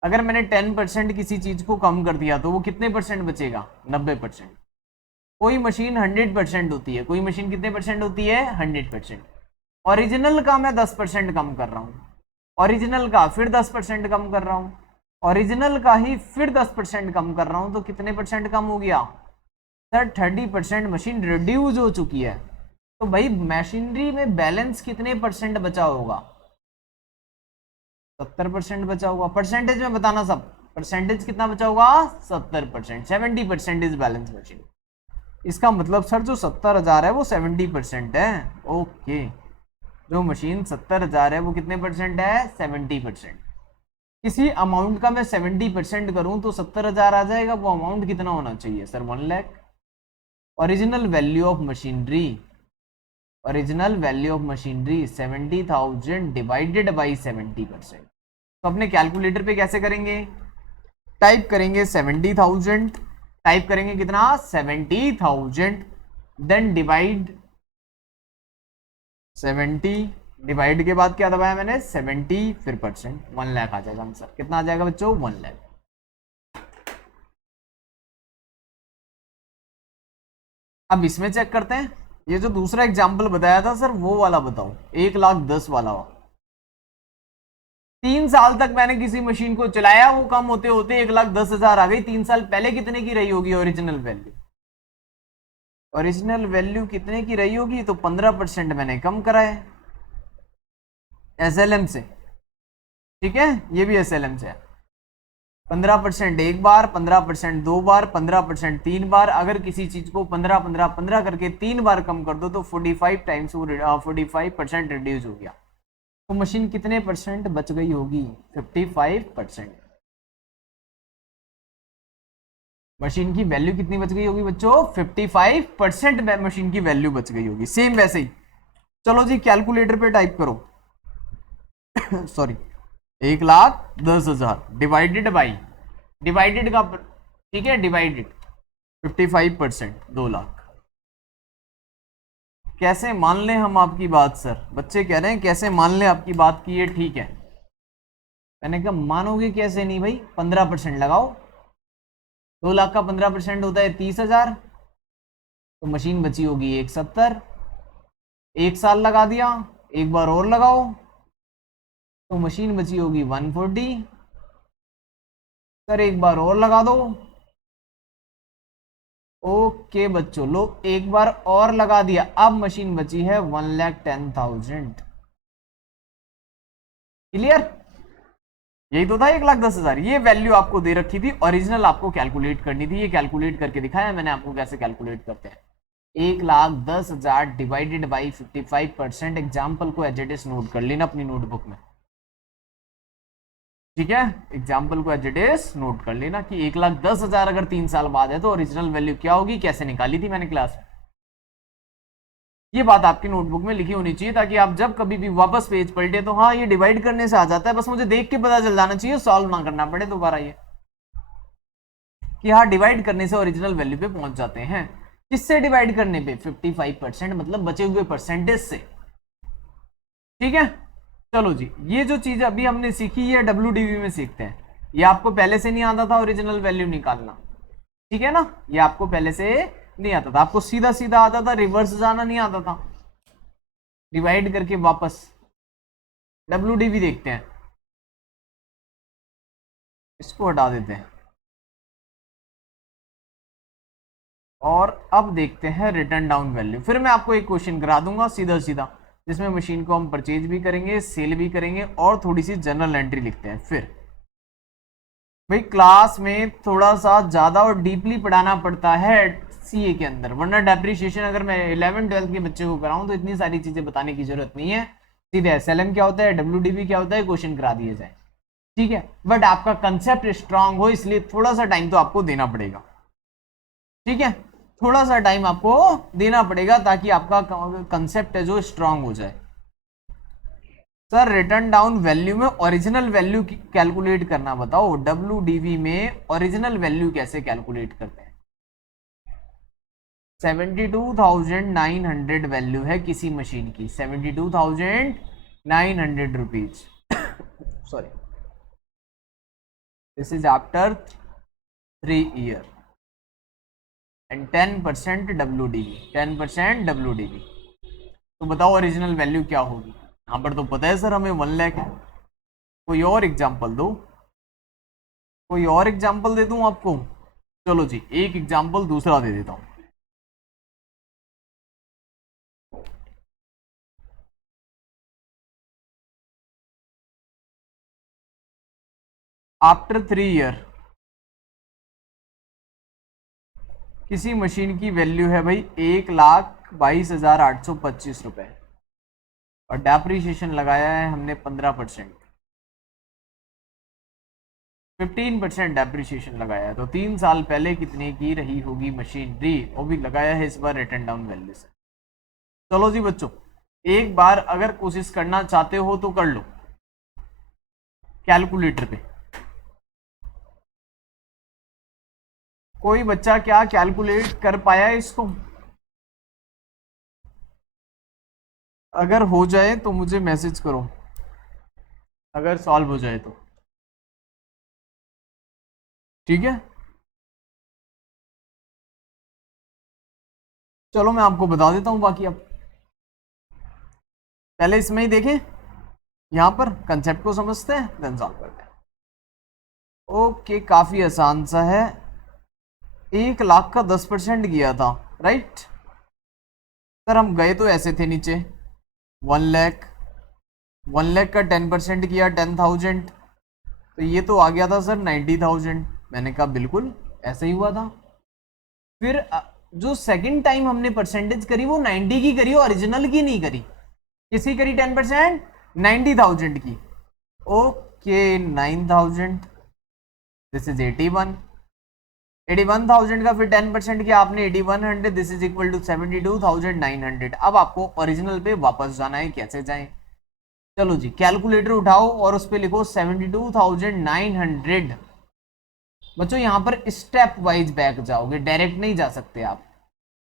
अगर मैंने 10% किसी चीज को कम कर दिया तो वो कितने परसेंट बचेगा? 90%। कोई मशीन 100% होती है, कोई मशीन कितने परसेंट होती है? 100%। ओरिजिनल का मैं 10% कम कर रहा हूँ, ओरिजिनल का फिर 10% कम कर रहा हूँ, ओरिजिनल का ही फिर 10% कम कर रहा हूँ, तो कितने परसेंट कम हो गया सर? 30% मशीन रिड्यूस हो चुकी है। तो भाई मशीनरी में बैलेंस कितने परसेंट बचा होगा? 70% बचा होगा। परसेंटेज में बताना सब, परसेंटेज कितना बचा होगा? 70%। 70% इज बैलेंस मशीन। इसका मतलब सर जो 70,000 है वो 70% है। ओके, जो मशीन 70,000 है वो कितने परसेंट है? 70%। किसी अमाउंट का मैं 70% करूं तो 70,000 आ जाएगा। वो अमाउंट कितना होना चाहिए sir? 1 lakh. Original value of machinery, original value of machinery 70,000 divided by 70%। तो अपने कैलकुलेटर पे कैसे करेंगे? टाइप करेंगे 70,000, टाइप करेंगे कितना? 70,000, देन डिवाइड 70, डिवाइड के बाद क्या दबाया मैंने? 70 फिर परसेंट, 1 लाख आ जाएगा आंसर। कितना आ जाएगा बच्चों? 1 लाख। अब इसमें चेक करते हैं। ये जो दूसरा एग्जाम्पल बताया था सर वो वाला बताओ, 1,10,000 वाला। 3 साल तक मैंने किसी मशीन को चलाया, वो कम होते होते 1,10,000 आ गई। 3 साल पहले कितने की रही होगी ओरिजिनल वैल्यू? ओरिजिनल वैल्यू कितने की रही होगी? तो 15% मैंने कम करा है एसएलएम से। ठीक है, ये भी एसएलएम से है। 15% एक बार, 15% दो बार, 15% 3 बार। अगर किसी चीज को 15 15 15 करके 3 बार कम कर दो तो 45 टाइम्स वो 45% रिड्यूस हो गया। तो मशीन कितने परसेंट बच गई होगी? 55%। मशीन की वैल्यू कितनी बच गई होगी बच्चों? 55% मशीन की वैल्यू बच गई होगी। सेम वैसे ही चलो जी कैलकुलेटर पे टाइप करो। सॉरी, 1,10,000 डिवाइडेड बाई, डिवाइडेड का, ठीक है, डिवाइडेड 55%, 2 लाख। कैसे मान लें हम आपकी बात सर? बच्चे कह रहे हैं कैसे मान लें आपकी बात की ये ठीक है। मैंने कहा मानोगे कैसे नहीं भाई, 15% लगाओ। 2 लाख का 15% होता है 30,000। तो मशीन बची होगी 170। 1 साल लगा दिया, एक बार और लगाओ तो मशीन बची होगी 140। सर एक बार और लगा दो। ओके बच्चों, लो एक बार और लगा दिया, अब मशीन बची है 1,10,000। क्लियर? यही तो था 1,10,000। ये वैल्यू आपको दे रखी थी, ओरिजिनल आपको कैलकुलेट करनी थी। ये कैलकुलेट करके दिखाया मैंने आपको कैसे कैलकुलेट करते हैं। 1,10,000 डिवाइडेड बाई 55%। एग्जाम्पल को एज इट इज नोट कर लेना अपनी नोटबुक में। ठीक है, एग्जाम्पल को एज इट इज नोट कर लेना कि 1,10,000 अगर 3 साल बाद है तो ओरिजिनल वैल्यू क्या होगी, कैसे निकाली थी मैंने क्लास में। ये बात आपकी नोटबुक में लिखी होनी चाहिए ताकि आप जब कभी भी वापस पेज पलटे तो हाँ ये डिवाइड करने से आ जाता है, बस मुझे देख के पता चल जाना चाहिए, सॉल्व ना करना पड़े दोबारा ये, कि हाँ डिवाइड करने से ओरिजिनल वैल्यू पे पहुंच जाते हैं। किससे डिवाइड करने पे? 55%, मतलब बचे हुए परसेंटेज से। ठीक है, चलो जी, ये जो चीज अभी हमने सीखी है डब्ल्यूडीवी में सीखते हैं। ये आपको पहले से नहीं आता था ओरिजिनल वैल्यू निकालना, ठीक है ना? ये आपको पहले से नहीं आता था, आपको सीधा सीधा आता था, रिवर्स जाना नहीं आता था, डिवाइड करके वापस। डब्ल्यूडीवी देखते हैं, इसको हटा देते हैं और अब देखते हैं रिटर्न डाउन वैल्यू। फिर मैं आपको एक क्वेश्चन करा दूंगा सीधा सीधा, जिसमें मशीन को हम परचेज भी करेंगे, सेल भी करेंगे और थोड़ी सी जनरल एंट्री लिखते हैं। फिर भाई क्लास में थोड़ा सा ज्यादा और डीपली पढ़ाना पड़ता है सीए के अंदर, वरना डेप्रीशिएशन अगर मैं 11th-12th के बच्चे को कराऊं तो इतनी सारी चीजें बताने की जरूरत नहीं है। सीधे एसएलएम क्या होता है, डब्ल्यूडीबी क्या होता है, क्वेश्चन करा दिए जाए। ठीक है, बट आपका कंसेप्ट स्ट्रांग हो इसलिए थोड़ा सा टाइम तो आपको देना पड़ेगा। ठीक है, थोड़ा सा टाइम आपको देना पड़ेगा ताकि आपका कंसेप्ट है जो स्ट्रांग हो जाए। सर रिटर्न डाउन वैल्यू में ओरिजिनल वैल्यू कैलकुलेट करना बताओ। डब्ल्यूडीवी में ओरिजिनल वैल्यू कैसे कैलकुलेट करते हैं? 72,900 वैल्यू है किसी मशीन की, 72,900 rupees. Sorry, this is after 3 year and 10% WDV, 10% WDV. तो बताओ ओरिजिनल वैल्यू क्या होगी? यहां पर तो पता है सर हमें 1 लाख है। कोई और एग्जांपल दो, कोई और एग्जांपल दे दूं आपको? चलो जी, एक एग्जांपल दूसरा दे देता हूं। आफ्टर 3 year किसी मशीन की वैल्यू है भाई 1,22,825 रुपए और डेप्रीशिएशन लगाया है हमने 15%, 15% डेप्रीशिएशन लगाया है। तो 3 साल पहले कितने की रही होगी मशीनरी, वो भी लगाया है इस बार रिटर्न डाउन वैल्यू से। चलो जी बच्चों, एक बार अगर कोशिश करना चाहते हो तो कर लो कैलकुलेटर पे। कोई बच्चा क्या कैलकुलेट कर पाया इसको? अगर हो जाए तो मुझे मैसेज करो, अगर सॉल्व हो जाए तो। ठीक है, चलो मैं आपको बता देता हूं बाकी। अब पहले इसमें ही देखें, यहां पर कंसेप्ट को समझते हैं देन सॉल्व करते हैं। ओके, काफी आसान सा है। 1 लाख का 10% किया था, राइट सर? हम गए तो ऐसे थे नीचे, 1 लाख, 1 लाख का 10% किया 10,000, तो ये तो आ गया था सर 90,000। मैंने कहा बिल्कुल ऐसे ही हुआ था। फिर जो सेकंड टाइम हमने परसेंटेज करी वो 90 की करी, ओरिजिनल की नहीं करी। किसकी करी 10%? 90,000 की। ओके 9,000, दिस इज 81,000 का फिर 10% किया आपने 8100, दिस इज इक्वल टू 72,900। अब आपको ओरिजिनल पे वापस जाना है, कैसे जाएं? चलो जी, कैलकुलेटर उठाओ और उस पे लिखो 72,900। बच्चों यहां पर स्टेप वाइज बैक जाओगे, डायरेक्ट नहीं जा सकते आप,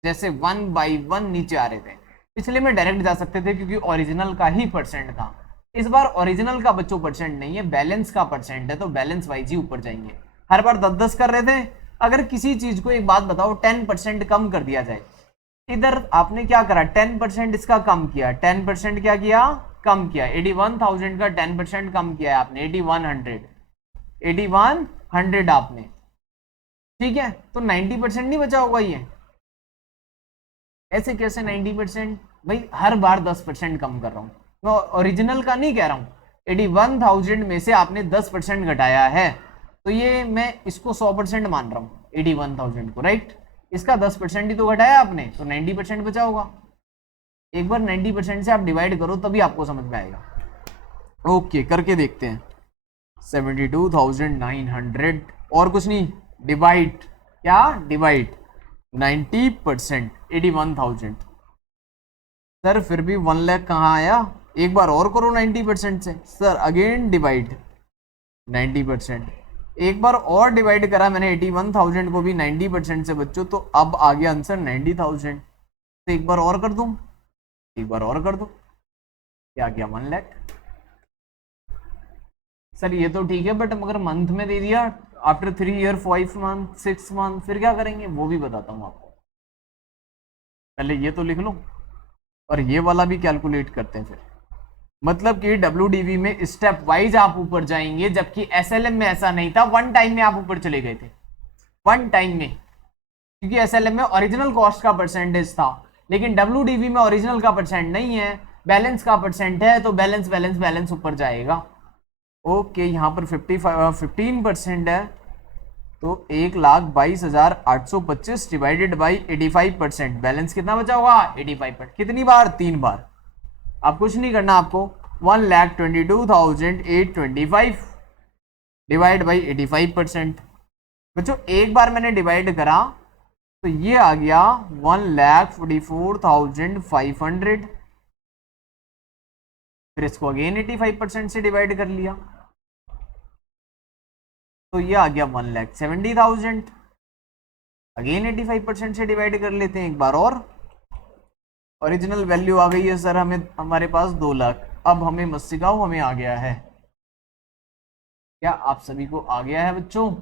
जैसे 1 बाई 1 नीचे आ रहे थे। पिछले में डायरेक्ट जा सकते थे क्योंकि ओरिजिनल का ही परसेंट था। इस बार ओरिजिनल का बच्चों परसेंट नहीं है, बैलेंस का परसेंट है, तो बैलेंस वाइज ही ऊपर जाएंगे। हर बार 10-10 कर रहे थे। अगर किसी चीज को एक बात बताओ 10% कम कर दिया जाए, इधर आपने क्या करा 10% इसका कम किया, 10% क्या किया कम किया, 81,000 का 10% कम किया है आपने 8100 आपने, ठीक है? तो 90% नहीं बचा होगा ये। ऐसे कैसे 90%? भाई हर बार 10% कम कर रहा हूं मैं, ओरिजिनल का नहीं कह रहा हूं। 81,000 में से आपने 10% घटाया है, तो ये मैं इसको 100% मान रहा हूं 81,000 को, राइट? इसका 10% ही तो घटाया आपने, तो 90% बचा होगा। एक बार 90% से आप डिवाइड करो तभी आपको समझ में आएगा। ओके करके देखते हैं। 72,900 और कुछ नहीं, डिवाइड, क्या डिवाइड 90%, 81,000। सर फिर भी 1 लाख कहाँ आया? एक बार और करो 90% से। सर अगेन डिवाइड 90%, एक बार और डिवाइड करा मैंने 81,000 को भी 90% से बच्चों, तो अब आ गया आंसर 90,000। तो एक बार और कर दूं, एक बार और कर दो, क्या गया 1 लाख। सर ये तो ठीक है, बट मगर मंथ में दे दिया, आफ्टर 3 ईयर 5 मंथ 6 मंथ, फिर क्या करेंगे वो भी बताता हूं आपको। पहले ये तो लिख लो और ये वाला भी कैलकुलेट करते हैं फिर। मतलब कि WDV में स्टेप वाइज आप ऊपर जाएंगे, जबकि SLM में ऐसा नहीं था, वन टाइम में आप ऊपर चले गए थे, वन टाइम में। क्योंकि SLM में ओरिजिनल कॉस्ट का परसेंटेज था, लेकिन WDV में ओरिजिनल का परसेंट नहीं है, बैलेंस का परसेंट है, तो बैलेंस बैलेंस बैलेंस ऊपर जाएगा। ओके यहाँ पर 15% है, तो 1,22,825 डिवाइडेड बाई 85%, बैलेंस कितना बचा होगा 85%। कितनी बार? 3 बार। अब कुछ नहीं करना आपको, 1,22,825 डिवाइड बाई 85%। बच्चों एक बार मैंने डिवाइड करा तो ये आ गया 1,44,500, फिर इसको अगेन 85% से डिवाइड कर लिया, तो ये आ गया 1,70,000। अगेन 85% से डिवाइड कर लेते हैं एक बार और। ओरिजिनल वैल्यू आ गई है सर हमें, हमारे पास 2 लाख। अब हमें मत सिखाओ, हमें आ गया है। क्या आप सभी को आ गया है बच्चों?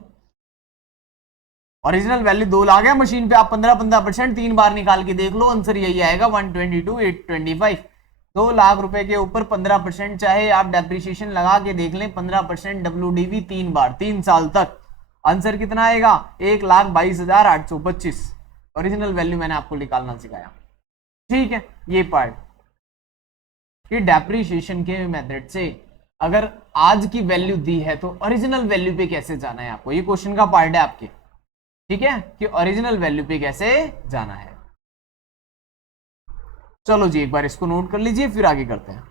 ओरिजिनल वैल्यू 2 लाख है, मशीन पे आप 15% 3 बार निकाल के देख लो, आंसर यही आएगा 122,825। 2 लाख रुपए के ऊपर 15%, चाहे आप डेप्रिसिएशन लगा के देख लें, 15% WDV 3 बार 3 साल तक, आंसर कितना आएगा 1,22,825। ओरिजिनल वैल्यू मैंने आपको निकालना सिखाया, ठीक है? ये पार्ट कि डेप्रिसिएशन के मेथड से अगर आज की वैल्यू दी है तो ओरिजिनल वैल्यू पे कैसे जाना है आपको, ये क्वेश्चन का पार्ट है आपके, ठीक है? कि ओरिजिनल वैल्यू पे कैसे जाना है। चलो जी एक बार इसको नोट कर लीजिए, फिर आगे करते हैं।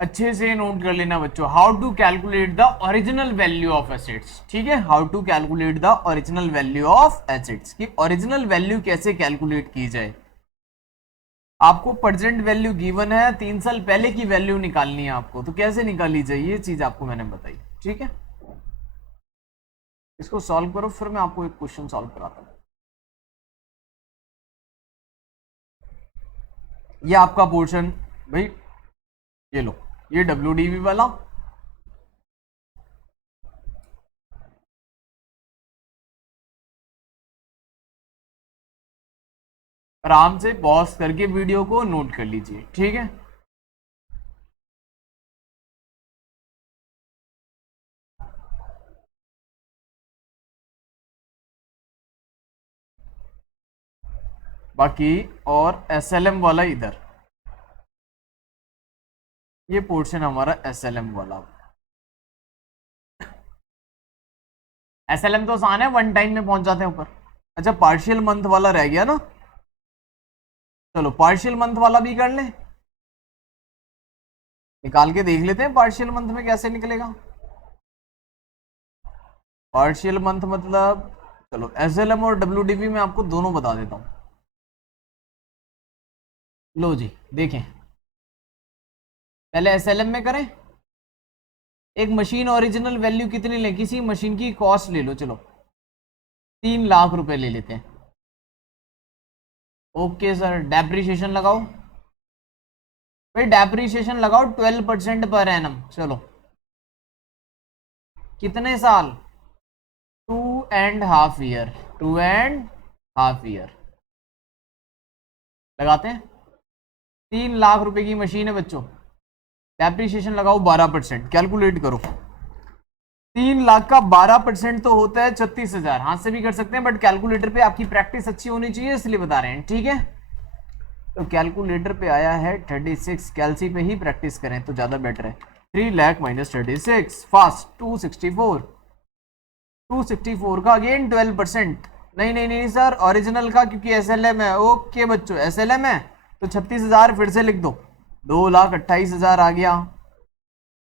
अच्छे से नोट कर लेना बच्चों, how to calculate the original value of assets, ठीक है? How to calculate the original value of assets, की ओरिजिनल वैल्यू कैसे कैलकुलेट की जाए। आपको प्रेजेंट वैल्यू गिवन है, 3 साल पहले की वैल्यू निकालनी है आपको, तो कैसे निकाली जाए ये चीज आपको मैंने बताई, ठीक है? इसको सॉल्व करो, फिर मैं आपको एक क्वेश्चन सॉल्व कराता हूं। ये आपका पोर्शन भाई, ये लो, ये WDV वाला, आराम से पॉज करके वीडियो को नोट कर लीजिए, ठीक है। बाकी और एसएलएम वाला इधर, ये पोर्शन हमारा एसएलएम वाला। एसएलएम तो आसान है, वन टाइम में पहुंच जाते हैं ऊपर। अच्छा, पार्शियल मंथ वाला रह गया ना, चलो पार्शियल मंथ वाला भी कर लें, निकाल के देख लेते हैं पार्शियल मंथ में कैसे निकलेगा। पार्शियल मंथ मतलब, चलो एसएलएम और डब्ल्यूडीपी में आपको दोनों बता देता हूं। लो जी देखें, पहले एसएलएम में करें। एक मशीन ओरिजिनल वैल्यू कितनी ले, किसी मशीन की कॉस्ट ले लो, चलो 3 लाख रुपए ले लेते हैं। ओके सर, डेप्रीशिएशन लगाओ भाई, डेप्रीशिएशन लगाओ 12% पर एनम। चलो कितने साल, 2.5 ईयर, 2.5 ईयर लगाते हैं। 3 लाख रुपए की मशीन है बच्चों, डेप्रीशिएशन लगाओ 12%, कैलकुलेट करो। 3 लाख का 12% तो होता है 36,000। हाथ से भी कर सकते हैं, बट कैलकुलेटर पे आपकी प्रैक्टिस अच्छी होनी चाहिए, इसलिए बता रहे हैं, ठीक है। तो कैलकुलेटर पे आया है 36, कैलसी पे ही प्रैक्टिस करें तो ज्यादा बेटर है। 3 लाख माइनस 36 फास्ट 264, 264 का अगेन 12%। नहीं नहीं नहीं सर, ओरिजिनल का, क्योंकि एसएलएम है। ओके बच्चों, एसएलएम है तो 36,000 फिर से लिख दो, 2,28,000 आ गया।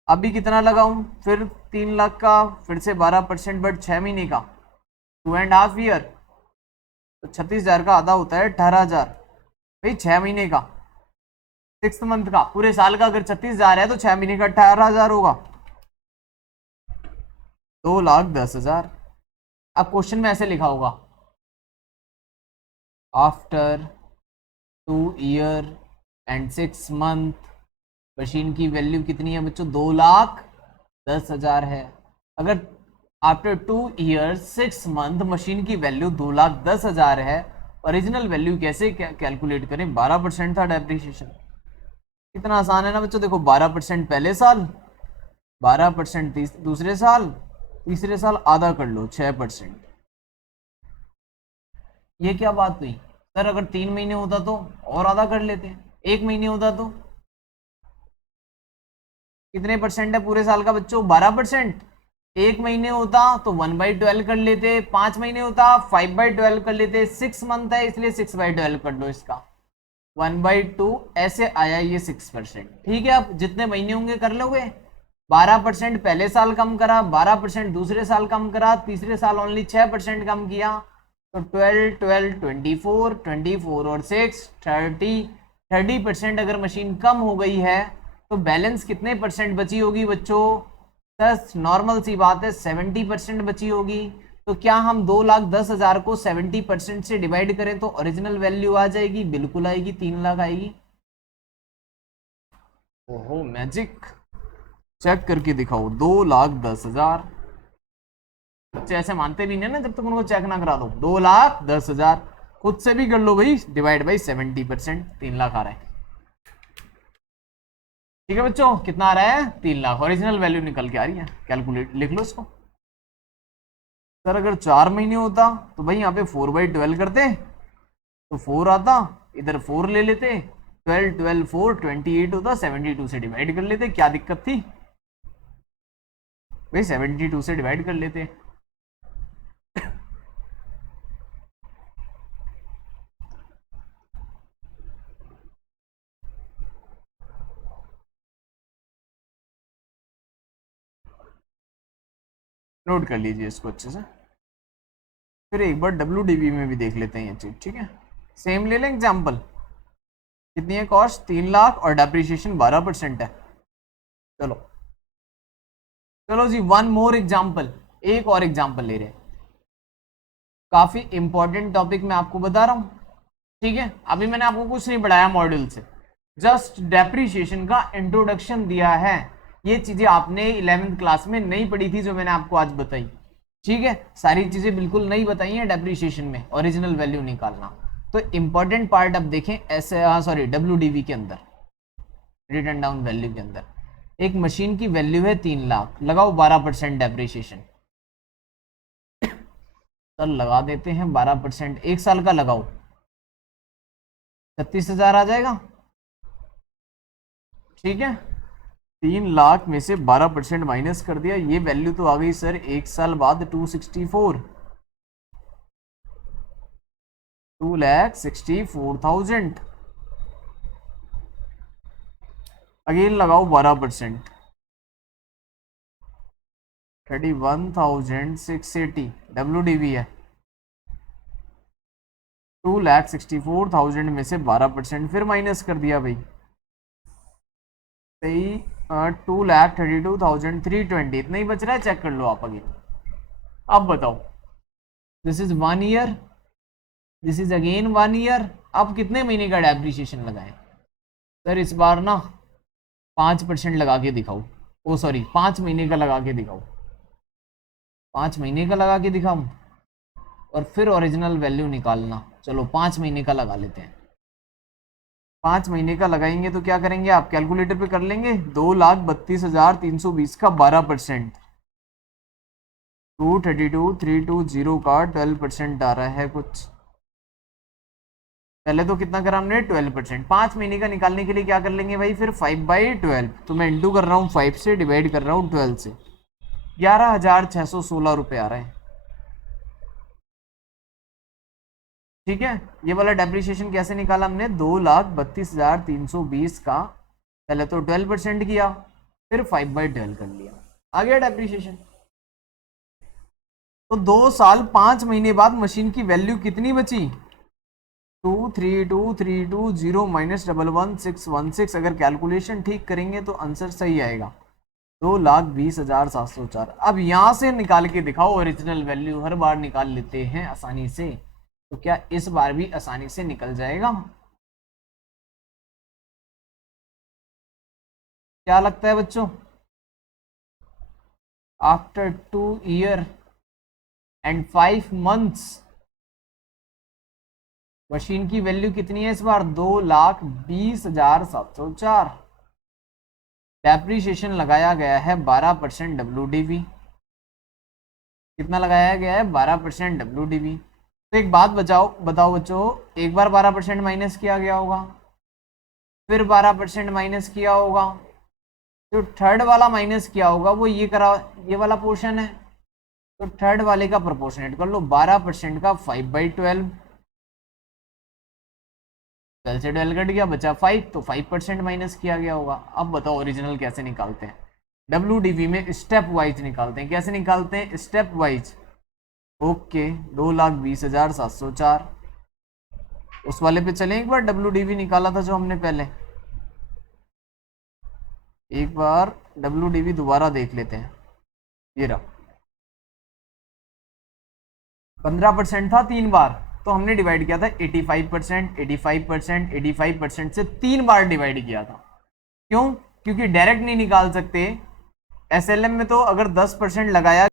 अभी कितना लगाऊं फिर, 3 लाख का फिर से 12%, बट 6 महीने का, 2.5 ईयर, तो 36,000 का आधा होता है 18,000 भाई, 6 महीने का, 6 मंथ का। पूरे साल का अगर 36,000 है तो 6 महीने का 18,000 होगा, 2,10,000। अब क्वेश्चन में ऐसे लिखा होगा, after 2 year and 6 month machine की वैल्यू कितनी है बच्चों, 2,10,000 है। अगर आफ्टर 2 ईयर 6 मंथ मशीन की वैल्यू 2,10,000 है, ओरिजिनल वैल्यू कैसे कैलकुलेट करें, 12% था डेप्रिसिएशन। कितना आसान है ना बच्चों, देखो 12% पहले साल, 12% दूसरे साल, तीसरे साल आधा कर लो 6%। ये क्या बात हुई सर, अगर 3 महीने होता तो और आधा कर लेते, 1 महीने होता तो कितने परसेंट है पूरे साल का बच्चों, 12%। 1 महीने होता तो 1/12 कर लेते, 5 महीने होता 5/12 कर लेते, 6 मंथ है इसलिए 6/12 कर लो, इसका 1/2 ऐसे आया ये 6%। ठीक है, अब जितने महीने होंगे कर लोगे। 12% पहले साल कम करा, 12% दूसरे साल कम करा, तीसरे साल ओनली 6% कम किया, तो 12 12 24, 24 और 6 30% अगर मशीन कम हो गई है तो बैलेंस कितने परसेंट बची होगी बच्चों, 10, नॉर्मल सी बात है 70% बची होगी। तो क्या हम 2,10,000 को 70% से डिवाइड करें तो ओरिजिनल वैल्यू आ जाएगी, बिल्कुल आएगी, 3 लाख आएगी। ओहो मैजिक, चेक करके दिखाओ, 2,10,000। बच्चे ऐसे मानते भी नहीं ना जब तक उनको चेक ना करा दो। 2,10,000 खुद से भी कर लो भाई, डिवाइड बाई 70%, 3 लाख आ रहा है। ठीक है बच्चों, कितना आ रहा है, 3 लाख। ओरिजिनल वैल्यू निकल के आ रही है, कैलकुलेट लिख लो इसको। सर अगर 4 महीने होता तो भाई यहाँ पे 4/12 करते तो 4 आता, इधर 4 ले लेते, 12 12 4 28 होता, 72 से डिवाइड कर लेते, क्या दिक्कत थी भाई, 72 से डिवाइड कर लेते। नोट कर लीजिए इसको अच्छे से, फिर एक बार डब्ल्यूडीबी में भी देख लेते हैं ये चीज, ठीक है। सेम ले लें एग्जाम्पल, कितनी है कॉस्ट, 3 लाख और डेप्रिसिएशन 12% है। चलो चलो जी, वन मोर एग्जाम्पल, एक और एग्जाम्पल ले रहे हैं, काफी इंपॉर्टेंट टॉपिक मैं आपको बता रहा हूं, ठीक है। अभी मैंने आपको कुछ नहीं पढ़ाया मॉड्यूल से, जस्ट डेप्रिसिएशन का इंट्रोडक्शन दिया है। ये चीजें आपने 11th क्लास में नहीं पढ़ी थी जो मैंने आपको आज बताई, ठीक है। सारी चीजें बिल्कुल नहीं बताई हैं डेप्रिसिएशन में, ओरिजिनल वैल्यू निकालना। तो इंपॉर्टेंट पार्ट अब देखें WDV के अंदर, रिटर्न डाउन वैल्यू के अंदर एक मशीन की वैल्यू है 3 लाख, लगाओ 12% डेप्रिसिएशन। तो लगा देते हैं 12%, एक साल का लगाओ 36,000 आ जाएगा। ठीक है, 3 लाख में से 12% माइनस कर दिया, ये वैल्यू तो आ गई सर एक साल बाद 2,64,000। अगेन लगाओ 12%, 31,680 WDV है। 2,64,000 में से 12% फिर माइनस कर दिया भाई, 2,32,320 इतना ही बच रहा है, चेक कर लो आप आगे। अब बताओ, this is 1 year, this is again 1 year. अब कितने महीने का डेप्रिसिएशन लगाएं सर? इस बार ना 5% लगा के दिखाओ, 5 महीने का लगा के दिखाओ, 5 महीने का लगा के दिखाऊं और फिर ओरिजिनल वैल्यू निकालना। चलो 5 महीने का लगा लेते हैं। 5 महीने का लगाएंगे तो क्या करेंगे आप, कैलकुलेटर पे कर लेंगे। 2,32,320 का 12%, 232,320 का 12% आ रहा है कुछ। पहले तो कितना करा हमने, 12%। 5 महीने का निकालने के लिए क्या कर लेंगे भाई, फिर 5/12, तो मैं इंटू कर रहा हूँ 5 से, डिवाइड कर रहा हूँ 12 से, 11,616 रुपये आ रहे हैं। ठीक है, ये वाला डेप्रिसिएशन कैसे निकाला हमने, 2,32,320 का पहले तो 12% किया, फिर 5/12 कर लिया, आ गया डेप्रिसिएशन। तो 2 साल 5 महीने बाद मशीन की वैल्यू कितनी बची, 232,320 माइनस 11,616। अगर कैलकुलेशन ठीक करेंगे तो आंसर सही आएगा, 2,20,704। अब यहां से निकाल के दिखाओ ओरिजिनल वैल्यू, हर बार निकाल लेते हैं आसानी से, तो क्या इस बार भी आसानी से निकल जाएगा? क्या लगता है बच्चों? After 2 year and 5 months machine की वैल्यू कितनी है इस बार, 2,20,704। डेप्रिसिएशन लगाया गया है 12% WDV। कितना लगाया गया है, 12% WDV। तो एक बात बताओ बच्चों, एक बार 12% माइनस किया गया होगा, फिर 12% माइनस किया होगा, जो थर्ड वाला माइनस किया होगा वो ये वाला पोर्शन है, तो थर्ड वाले का प्रोपोर्शनेट कर लो। 12% का 5/12, 12 से 12 कट गया, बचा 5, तो 5% माइनस किया गया होगा। अब बताओ ओरिजिनल कैसे निकालते हैं, WDV में स्टेप वाइज निकालते हैं। कैसे निकालते हैं, स्टेप वाइज। ओके, 2,20,704। उस वाले पे चलें, एक बार WDV निकाला था जो हमने पहले, एक बार WDV दोबारा देख लेते हैं। ये रहा, 15% था 3 बार, तो हमने डिवाइड किया था 85%, 85%, 85% से 3 बार डिवाइड किया था। क्यों? क्योंकि डायरेक्ट नहीं निकाल सकते। SLM में तो अगर 10% लगाया